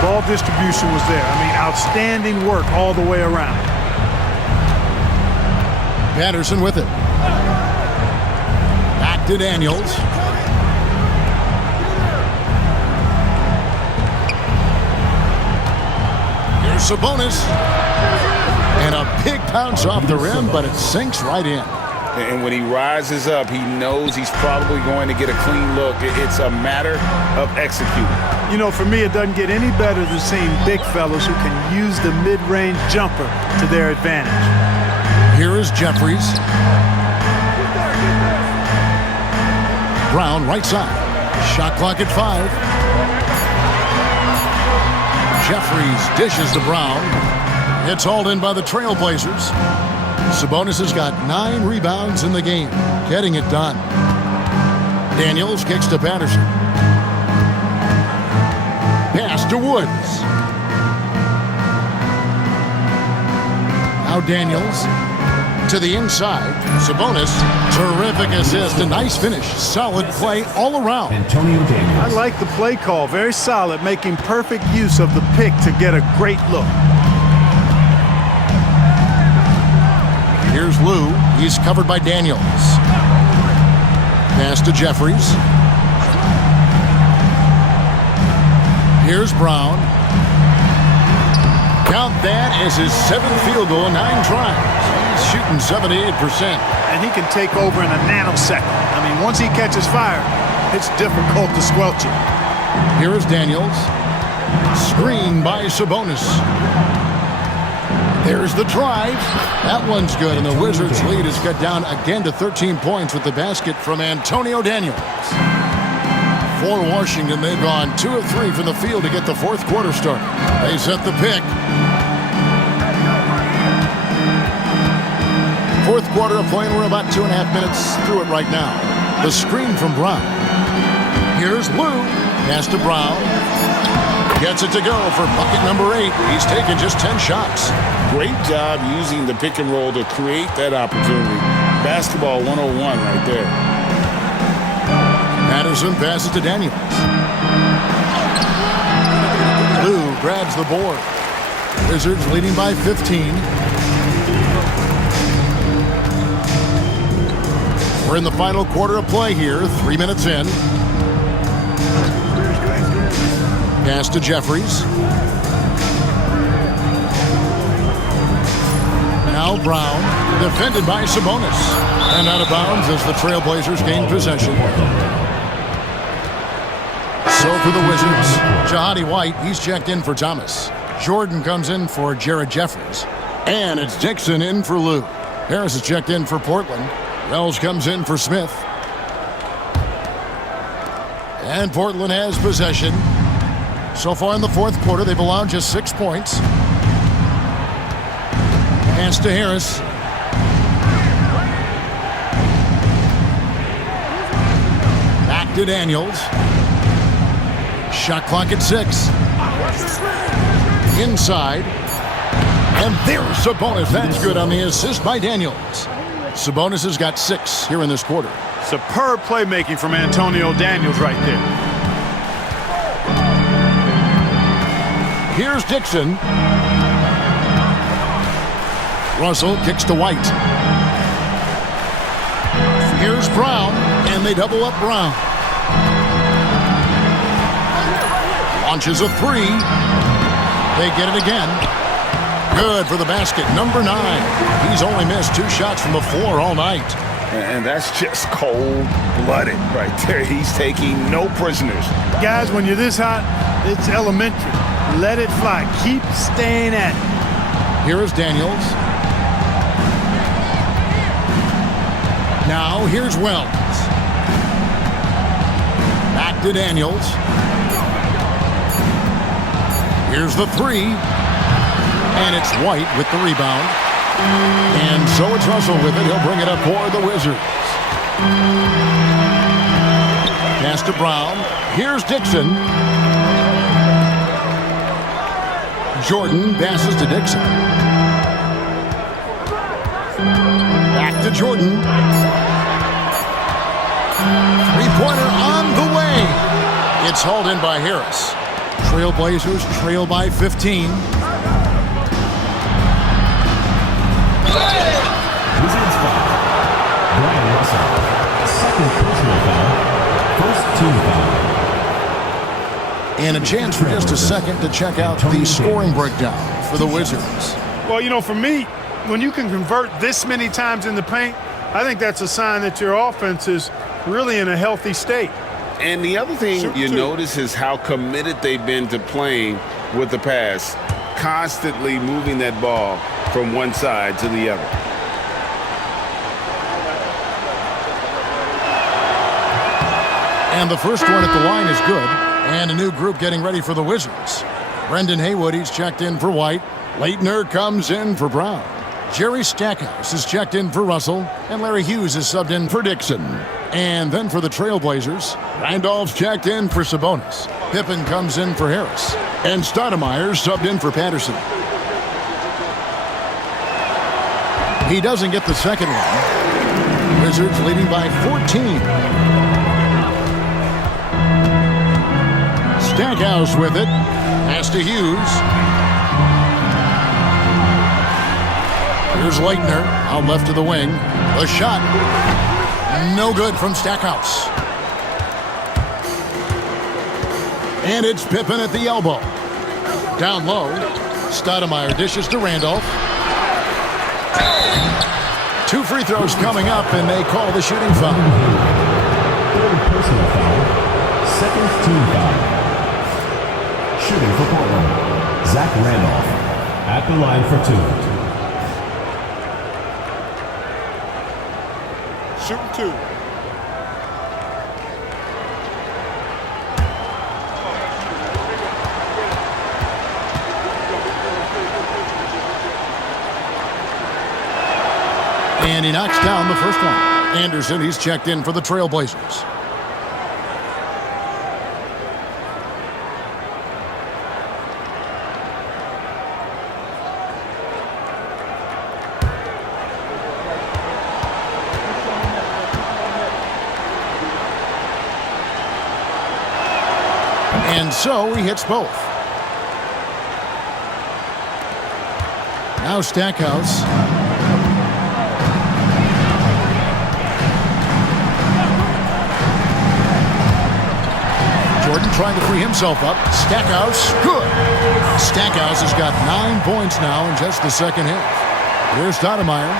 Ball distribution was there. I mean, outstanding work all the way around. Patterson with it. Back to Daniels. Here's Sabonis. And a big pounce off the rim, but it sinks right in. And when he rises up, he knows he's probably going to get a clean look. It's a matter of executing. You know, for me, it doesn't get any better than seeing big fellas who can use the mid-range jumper to their advantage. Here is Jeffries. Brown right side. Shot clock at 5. Jeffries dishes to Brown. It's hauled in by the Trailblazers. Sabonis has got 9 rebounds in the game, getting it done. Daniels kicks to Patterson. Pass to Woods. Now Daniels to the inside. Sabonis, terrific assist, a nice finish. Solid play all around. I like the play call, very solid, making perfect use of the pick to get a great look. Here's Lou. He's covered by Daniels. Pass to Jeffries. Here's Brown. Count that as his 7th field goal in 9 tries. He's shooting 78%. And he can take over in a nanosecond. I mean, once he catches fire, it's difficult to squelch it. Here is Daniels. Screen by Sabonis. There's the drive. That one's good, and the Wizards' lead is cut down again to 13 points with the basket from Antonio Daniels. For Washington, they've gone 2 of 3 from the field to get the 4th quarter started. They set the pick. 4th quarter of play, and we're about 2.5 minutes through it right now. The screen from Brown. Here's Lou. Pass to Brown. Gets it to go for bucket number 8. He's taken just 10 shots. Great job using the pick and roll to create that opportunity. Basketball 101 right there. Patterson passes to Daniels. Lou grabs the board. Wizards leading by 15. We're in the final quarter of play here, 3 minutes in. Pass to Jeffries. Now Brown, defended by Sabonis. And out of bounds as the Trailblazers gain possession. So for the Wizards, Jahadi White, he's checked in for Thomas. Jordan comes in for Jared Jeffries. And it's Dixon in for Lou. Harris is checked in for Portland. Wells comes in for Smith. And Portland has possession. So far in the fourth quarter, they've allowed just 6 points. Pass to Harris. Back to Daniels. Shot clock at 6. Inside. And there's Sabonis. That's good on the assist by Daniels. Sabonis has got 6 here in this quarter. Superb playmaking from Antonio Daniels right there. Here's Dixon. Russell kicks to White. Here's Brown, and they double up Brown. Launches a 3. They get it again. Good for the basket. Number 9. He's only missed 2 shots from the floor all night. And that's just cold-blooded right there. He's taking no prisoners. Guys, when you're this hot, it's elementary. Let it fly. Keep staying at it. Here is Daniels. Now here's Wells. Back to Daniels. Here's the 3. And it's White with the rebound. And so it's Russell with it. He'll bring it up for the Wizards. Pass to Brown. Here's Dixon. Jordan passes to Dixon. Back to Jordan. Three-pointer on the way. It's hauled in by Harris. Trailblazers trail by 15. Wizards foul. Brian Russell. Second personal foul. First team foul. And a chance for just a second to check out the scoring breakdown for the Wizards. Well, you know, for me, when you can convert this many times in the paint, I think that's a sign that your offense is really in a healthy state. And the other thing you notice is how committed they've been to playing with the pass, constantly moving that ball from one side to the other. And the first one at the line is good. And a new group getting ready for the Wizards. Brendan Haywood, he's checked in for White. Leitner comes in for Brown. Jerry Stackhouse is checked in for Russell. And Larry Hughes is subbed in for Dixon. And then for the Trailblazers, Randolph's checked in for Sabonis. Pippen comes in for Harris. And Stoudemire subbed in for Patterson. He doesn't get the second one. Wizards leading by 14. Stackhouse with it. Pass to Hughes. Here's Leitner out left to the wing. The shot. No good from Stackhouse. And it's Pippen at the elbow. Down low. Stoudemire dishes to Randolph. 2 free throws coming up, and they call the shooting foul. Third personal foul. Second team foul. Shooting for Portland, Zach Randolph at the line for 2. Shooting 2. And he knocks down the first one. Anderson, he's checked in for the Trailblazers. And so he hits both. Now Stackhouse. Jordan trying to free himself up. Stackhouse, good. Stackhouse has got 9 points now in just the second half. Here's Stoudemire.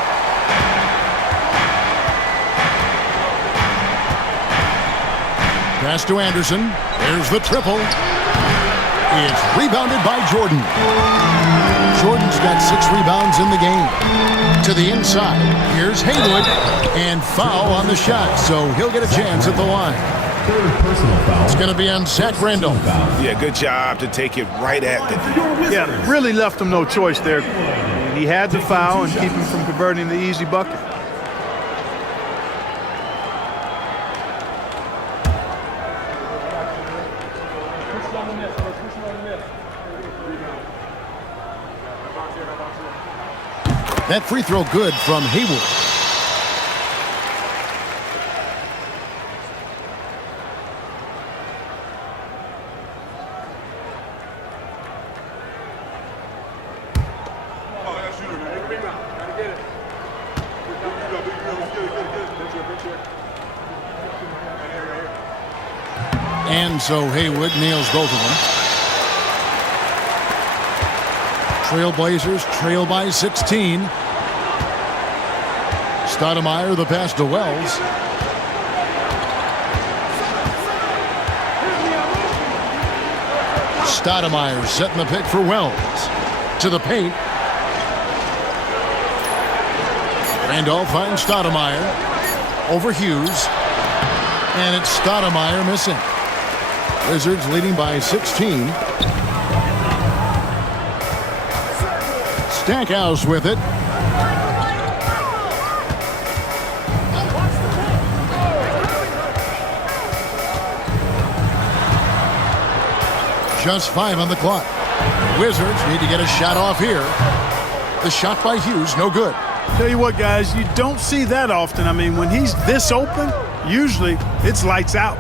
Pass to Anderson. There's the triple. It's rebounded by Jordan. Jordan's got 6 rebounds in the game. To the inside. Here's Haywood. And foul on the shot, so he'll get a chance at the line. It's going to be on Zach Randolph. Yeah, good job to take it right at the D. Yeah, really left him no choice there. He had the foul and keep him from converting the easy bucket. That free throw good from Haywood. And so Haywood nails both of them. Trailblazers trail by 16. Stoudemire the pass to Wells. Stoudemire setting the pick for Wells. To the paint. Randolph finds Stoudemire. Over Hughes. And it's Stoudemire missing. Wizards leading by 16. Stackhouse with it. Just 5 on the clock. Wizards need to get a shot off here. The shot by Hughes, no good. Tell you what, guys, you don't see that often. I mean, when he's this open, usually it's lights out.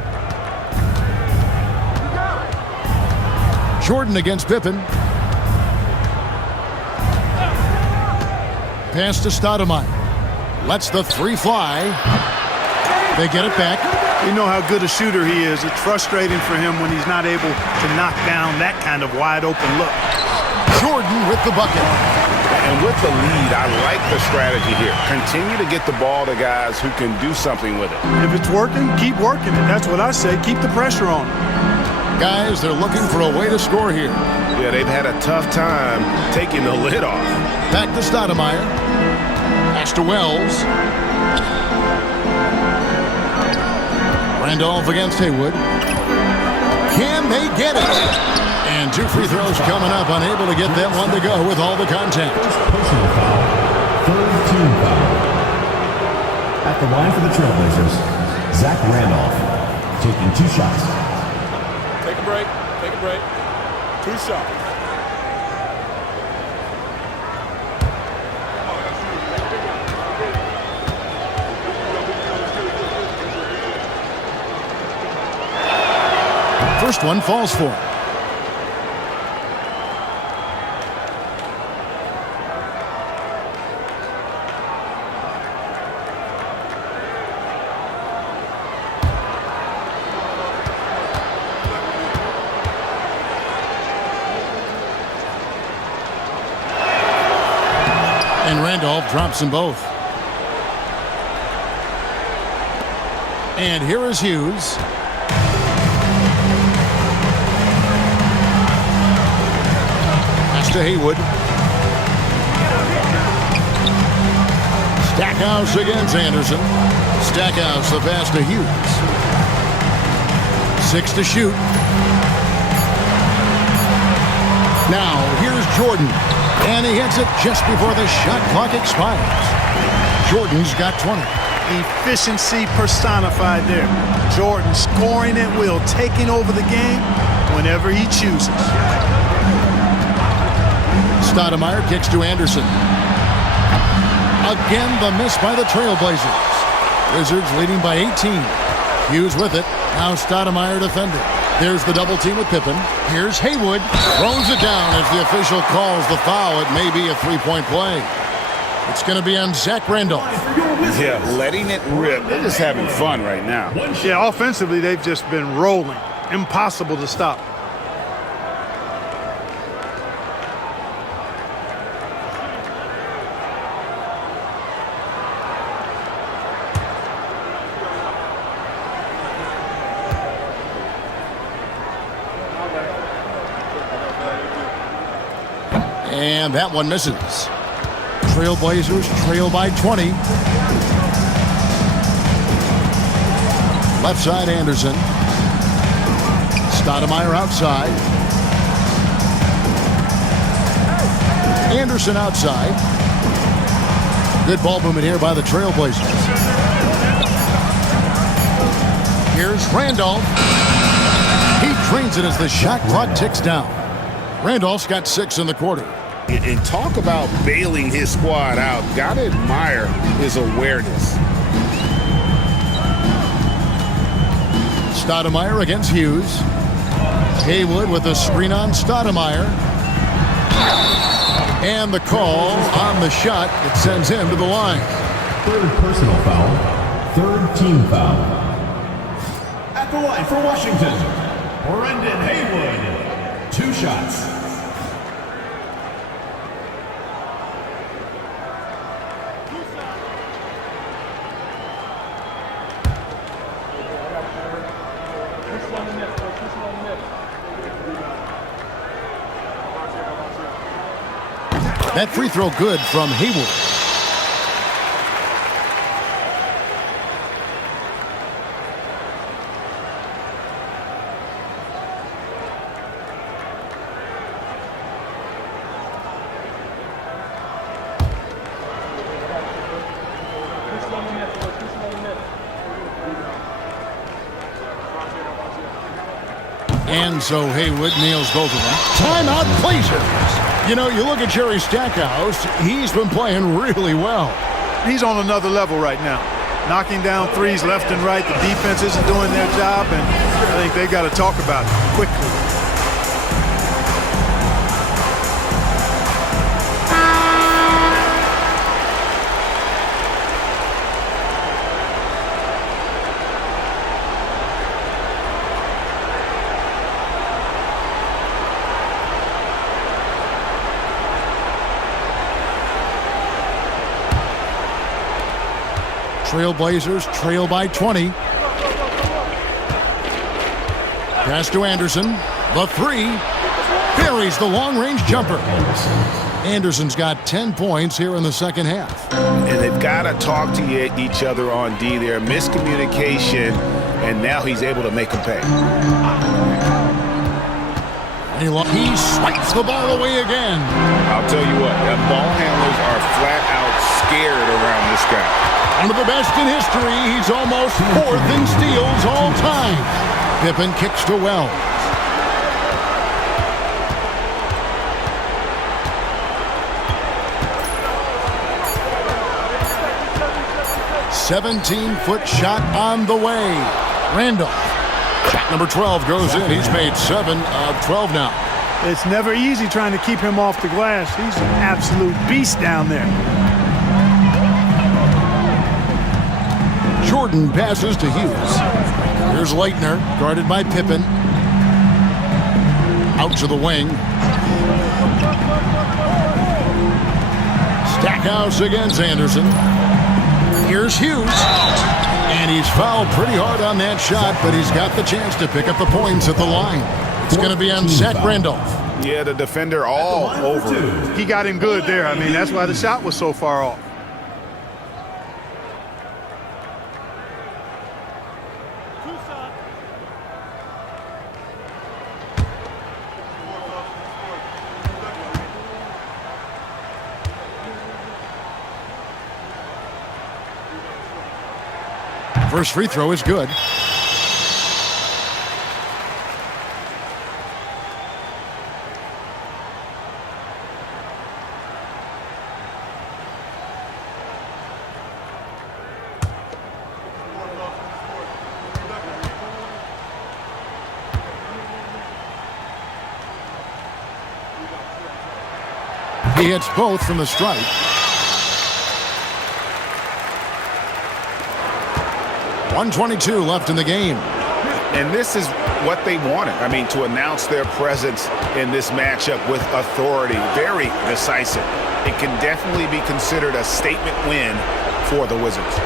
Jordan against Pippen. Pass to Stoudemire. Lets the 3 fly. They get it back. You know how good a shooter he is. It's frustrating for him when he's not able to knock down that kind of wide open look. Jordan with the bucket. And with the lead, I like the strategy here. Continue to get the ball to guys who can do something with it. If it's working, keep working it. That's what I say. Keep the pressure on him. Guys, they're looking for a way to score here. Yeah, they've had a tough time taking the lid off. Back to Stoudemire. Pass to Wells. Randolph against Haywood. Can they get it? And 2 free throws coming up. Unable to get that one to go with all the contact. Personal foul. Third team foul. At the line for the Trailblazers, Zach Randolph taking 2 shots. Take a break. Take a break. 2 shots. First one falls for him. And Randolph drops them both. And here is Hughes. To Haywood. Stackhouse against Anderson. Stackhouse the pass to Hughes. 6 to shoot. Now here's Jordan. And he hits it just before the shot clock expires. Jordan's got 20. Efficiency personified there. Jordan scoring at will, taking over the game whenever he chooses. Stoudemire kicks to Anderson. Again, the miss by the Trailblazers. Wizards leading by 18. Hughes with it. Now Stoudemire defending. There's the double team with Pippen. Here's Haywood. Throws it down as the official calls the foul. It may be a three-point play. It's going to be on Zach Randolph. Yeah, letting it rip. They're just having fun right now. Yeah, offensively, they've just been rolling. Impossible to stop. And that one misses. Trailblazers trail by 20. Left side, Anderson. Stoudemire outside. Anderson outside. Good ball movement here by the Trailblazers. Here's Randolph. He drains it as the shot clock ticks down. Randolph's got 6 in the quarter. And talk about bailing his squad out. Gotta admire his awareness. Stoudemire against Hughes. Haywood with a screen on Stoudemire. And the call on the shot that sends him to the line. Third personal foul. Third team foul. At the line for Washington, Brendan Haywood. 2 shots. That free throw good from Haywood. And so Haywood nails both of them. Timeout, Blazers. You know, you look at Jerry Stackhouse, he's been playing really well. He's on another level right now. Knocking down threes left and right. The defense isn't doing their job, and I think they got to talk about it quickly. Trailblazers trail by 20. Pass to Anderson. The 3. Buries the long-range jumper. Anderson's got 10 points here in the second half. And they've got to talk to each other on D there. Miscommunication, and now he's able to make them pay. He swipes the ball away again. I'll tell you what, ball handlers are flat out scared around this guy. One of the best in history. He's almost 4th in steals all time. Pippen kicks to Wells. "17-foot shot on the way." Randolph. Shot number 12 goes in. He's made 7 of 12 now. It's never easy trying to keep him off the glass. He's an absolute beast down there. Jordan passes to Hughes. Here's Leitner, guarded by Pippen. Out to the wing. Stackhouse against Anderson. Here's Hughes. And he's fouled pretty hard on that shot, but he's got the chance to pick up the points at the line. It's going to be on Zach Randolph. Yeah, the defender all over him. He got him good there. I mean, that's why the shot was so far off. First free throw is good. He hits both from the stripe. .122 left in the game. And this is what they wanted. I mean, to announce their presence in this matchup with authority, very decisive. It can definitely be considered a statement win for the Wizards.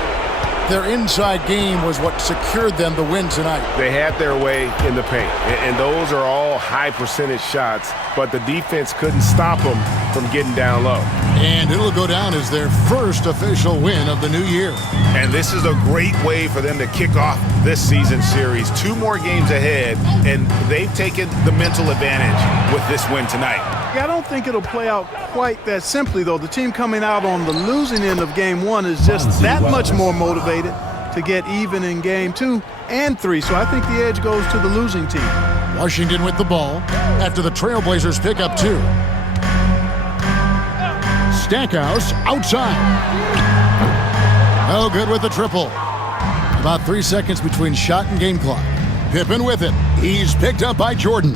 Their inside game was what secured them the win tonight. They had their way in the paint, and those are all high percentage shots, but the defense couldn't stop them from getting down low. And it'll go down as their first official win of the new year. And this is a great way for them to kick off this season series. 2 more games ahead, and they've taken the mental advantage with this win tonight. Yeah, I don't think it'll play out quite that simply, though. The team coming out on the losing end of game 1 is just that much more motivated to get even in game 2 and 3. So I think the edge goes to the losing team. Washington with the ball after the Trailblazers pick up 2. Stackhouse outside. Oh, good with the triple. About 3 seconds between shot and game clock. Pippen with it. He's picked up by Jordan.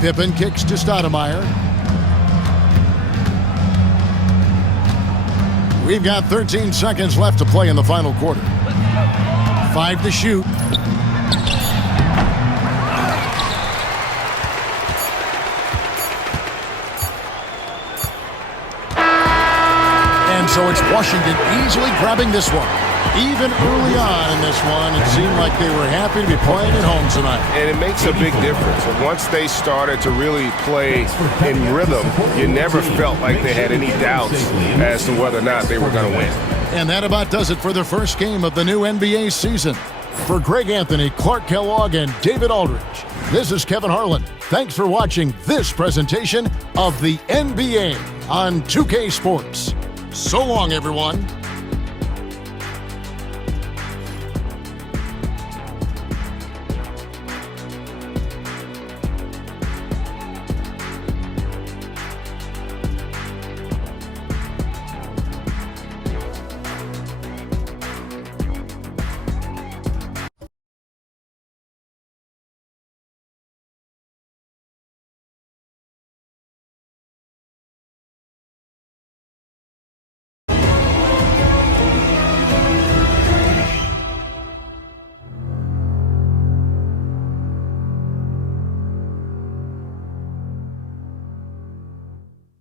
Pippen kicks to Stoudemire. We've got 13 seconds left to play in the final quarter. 5 to shoot. And so it's Washington easily grabbing this one. Even early on in this one, it seemed like they were happy to be playing at home tonight. And it makes a big difference. Once they started to really play in rhythm, you never felt like they had any doubts as to whether or not they were going to win. And that about does it for the first game of the new NBA season. For Greg Anthony, Clark Kellogg, and David Aldridge, this is Kevin Harlan. Thanks for watching this presentation of the NBA on 2K Sports. So long, everyone.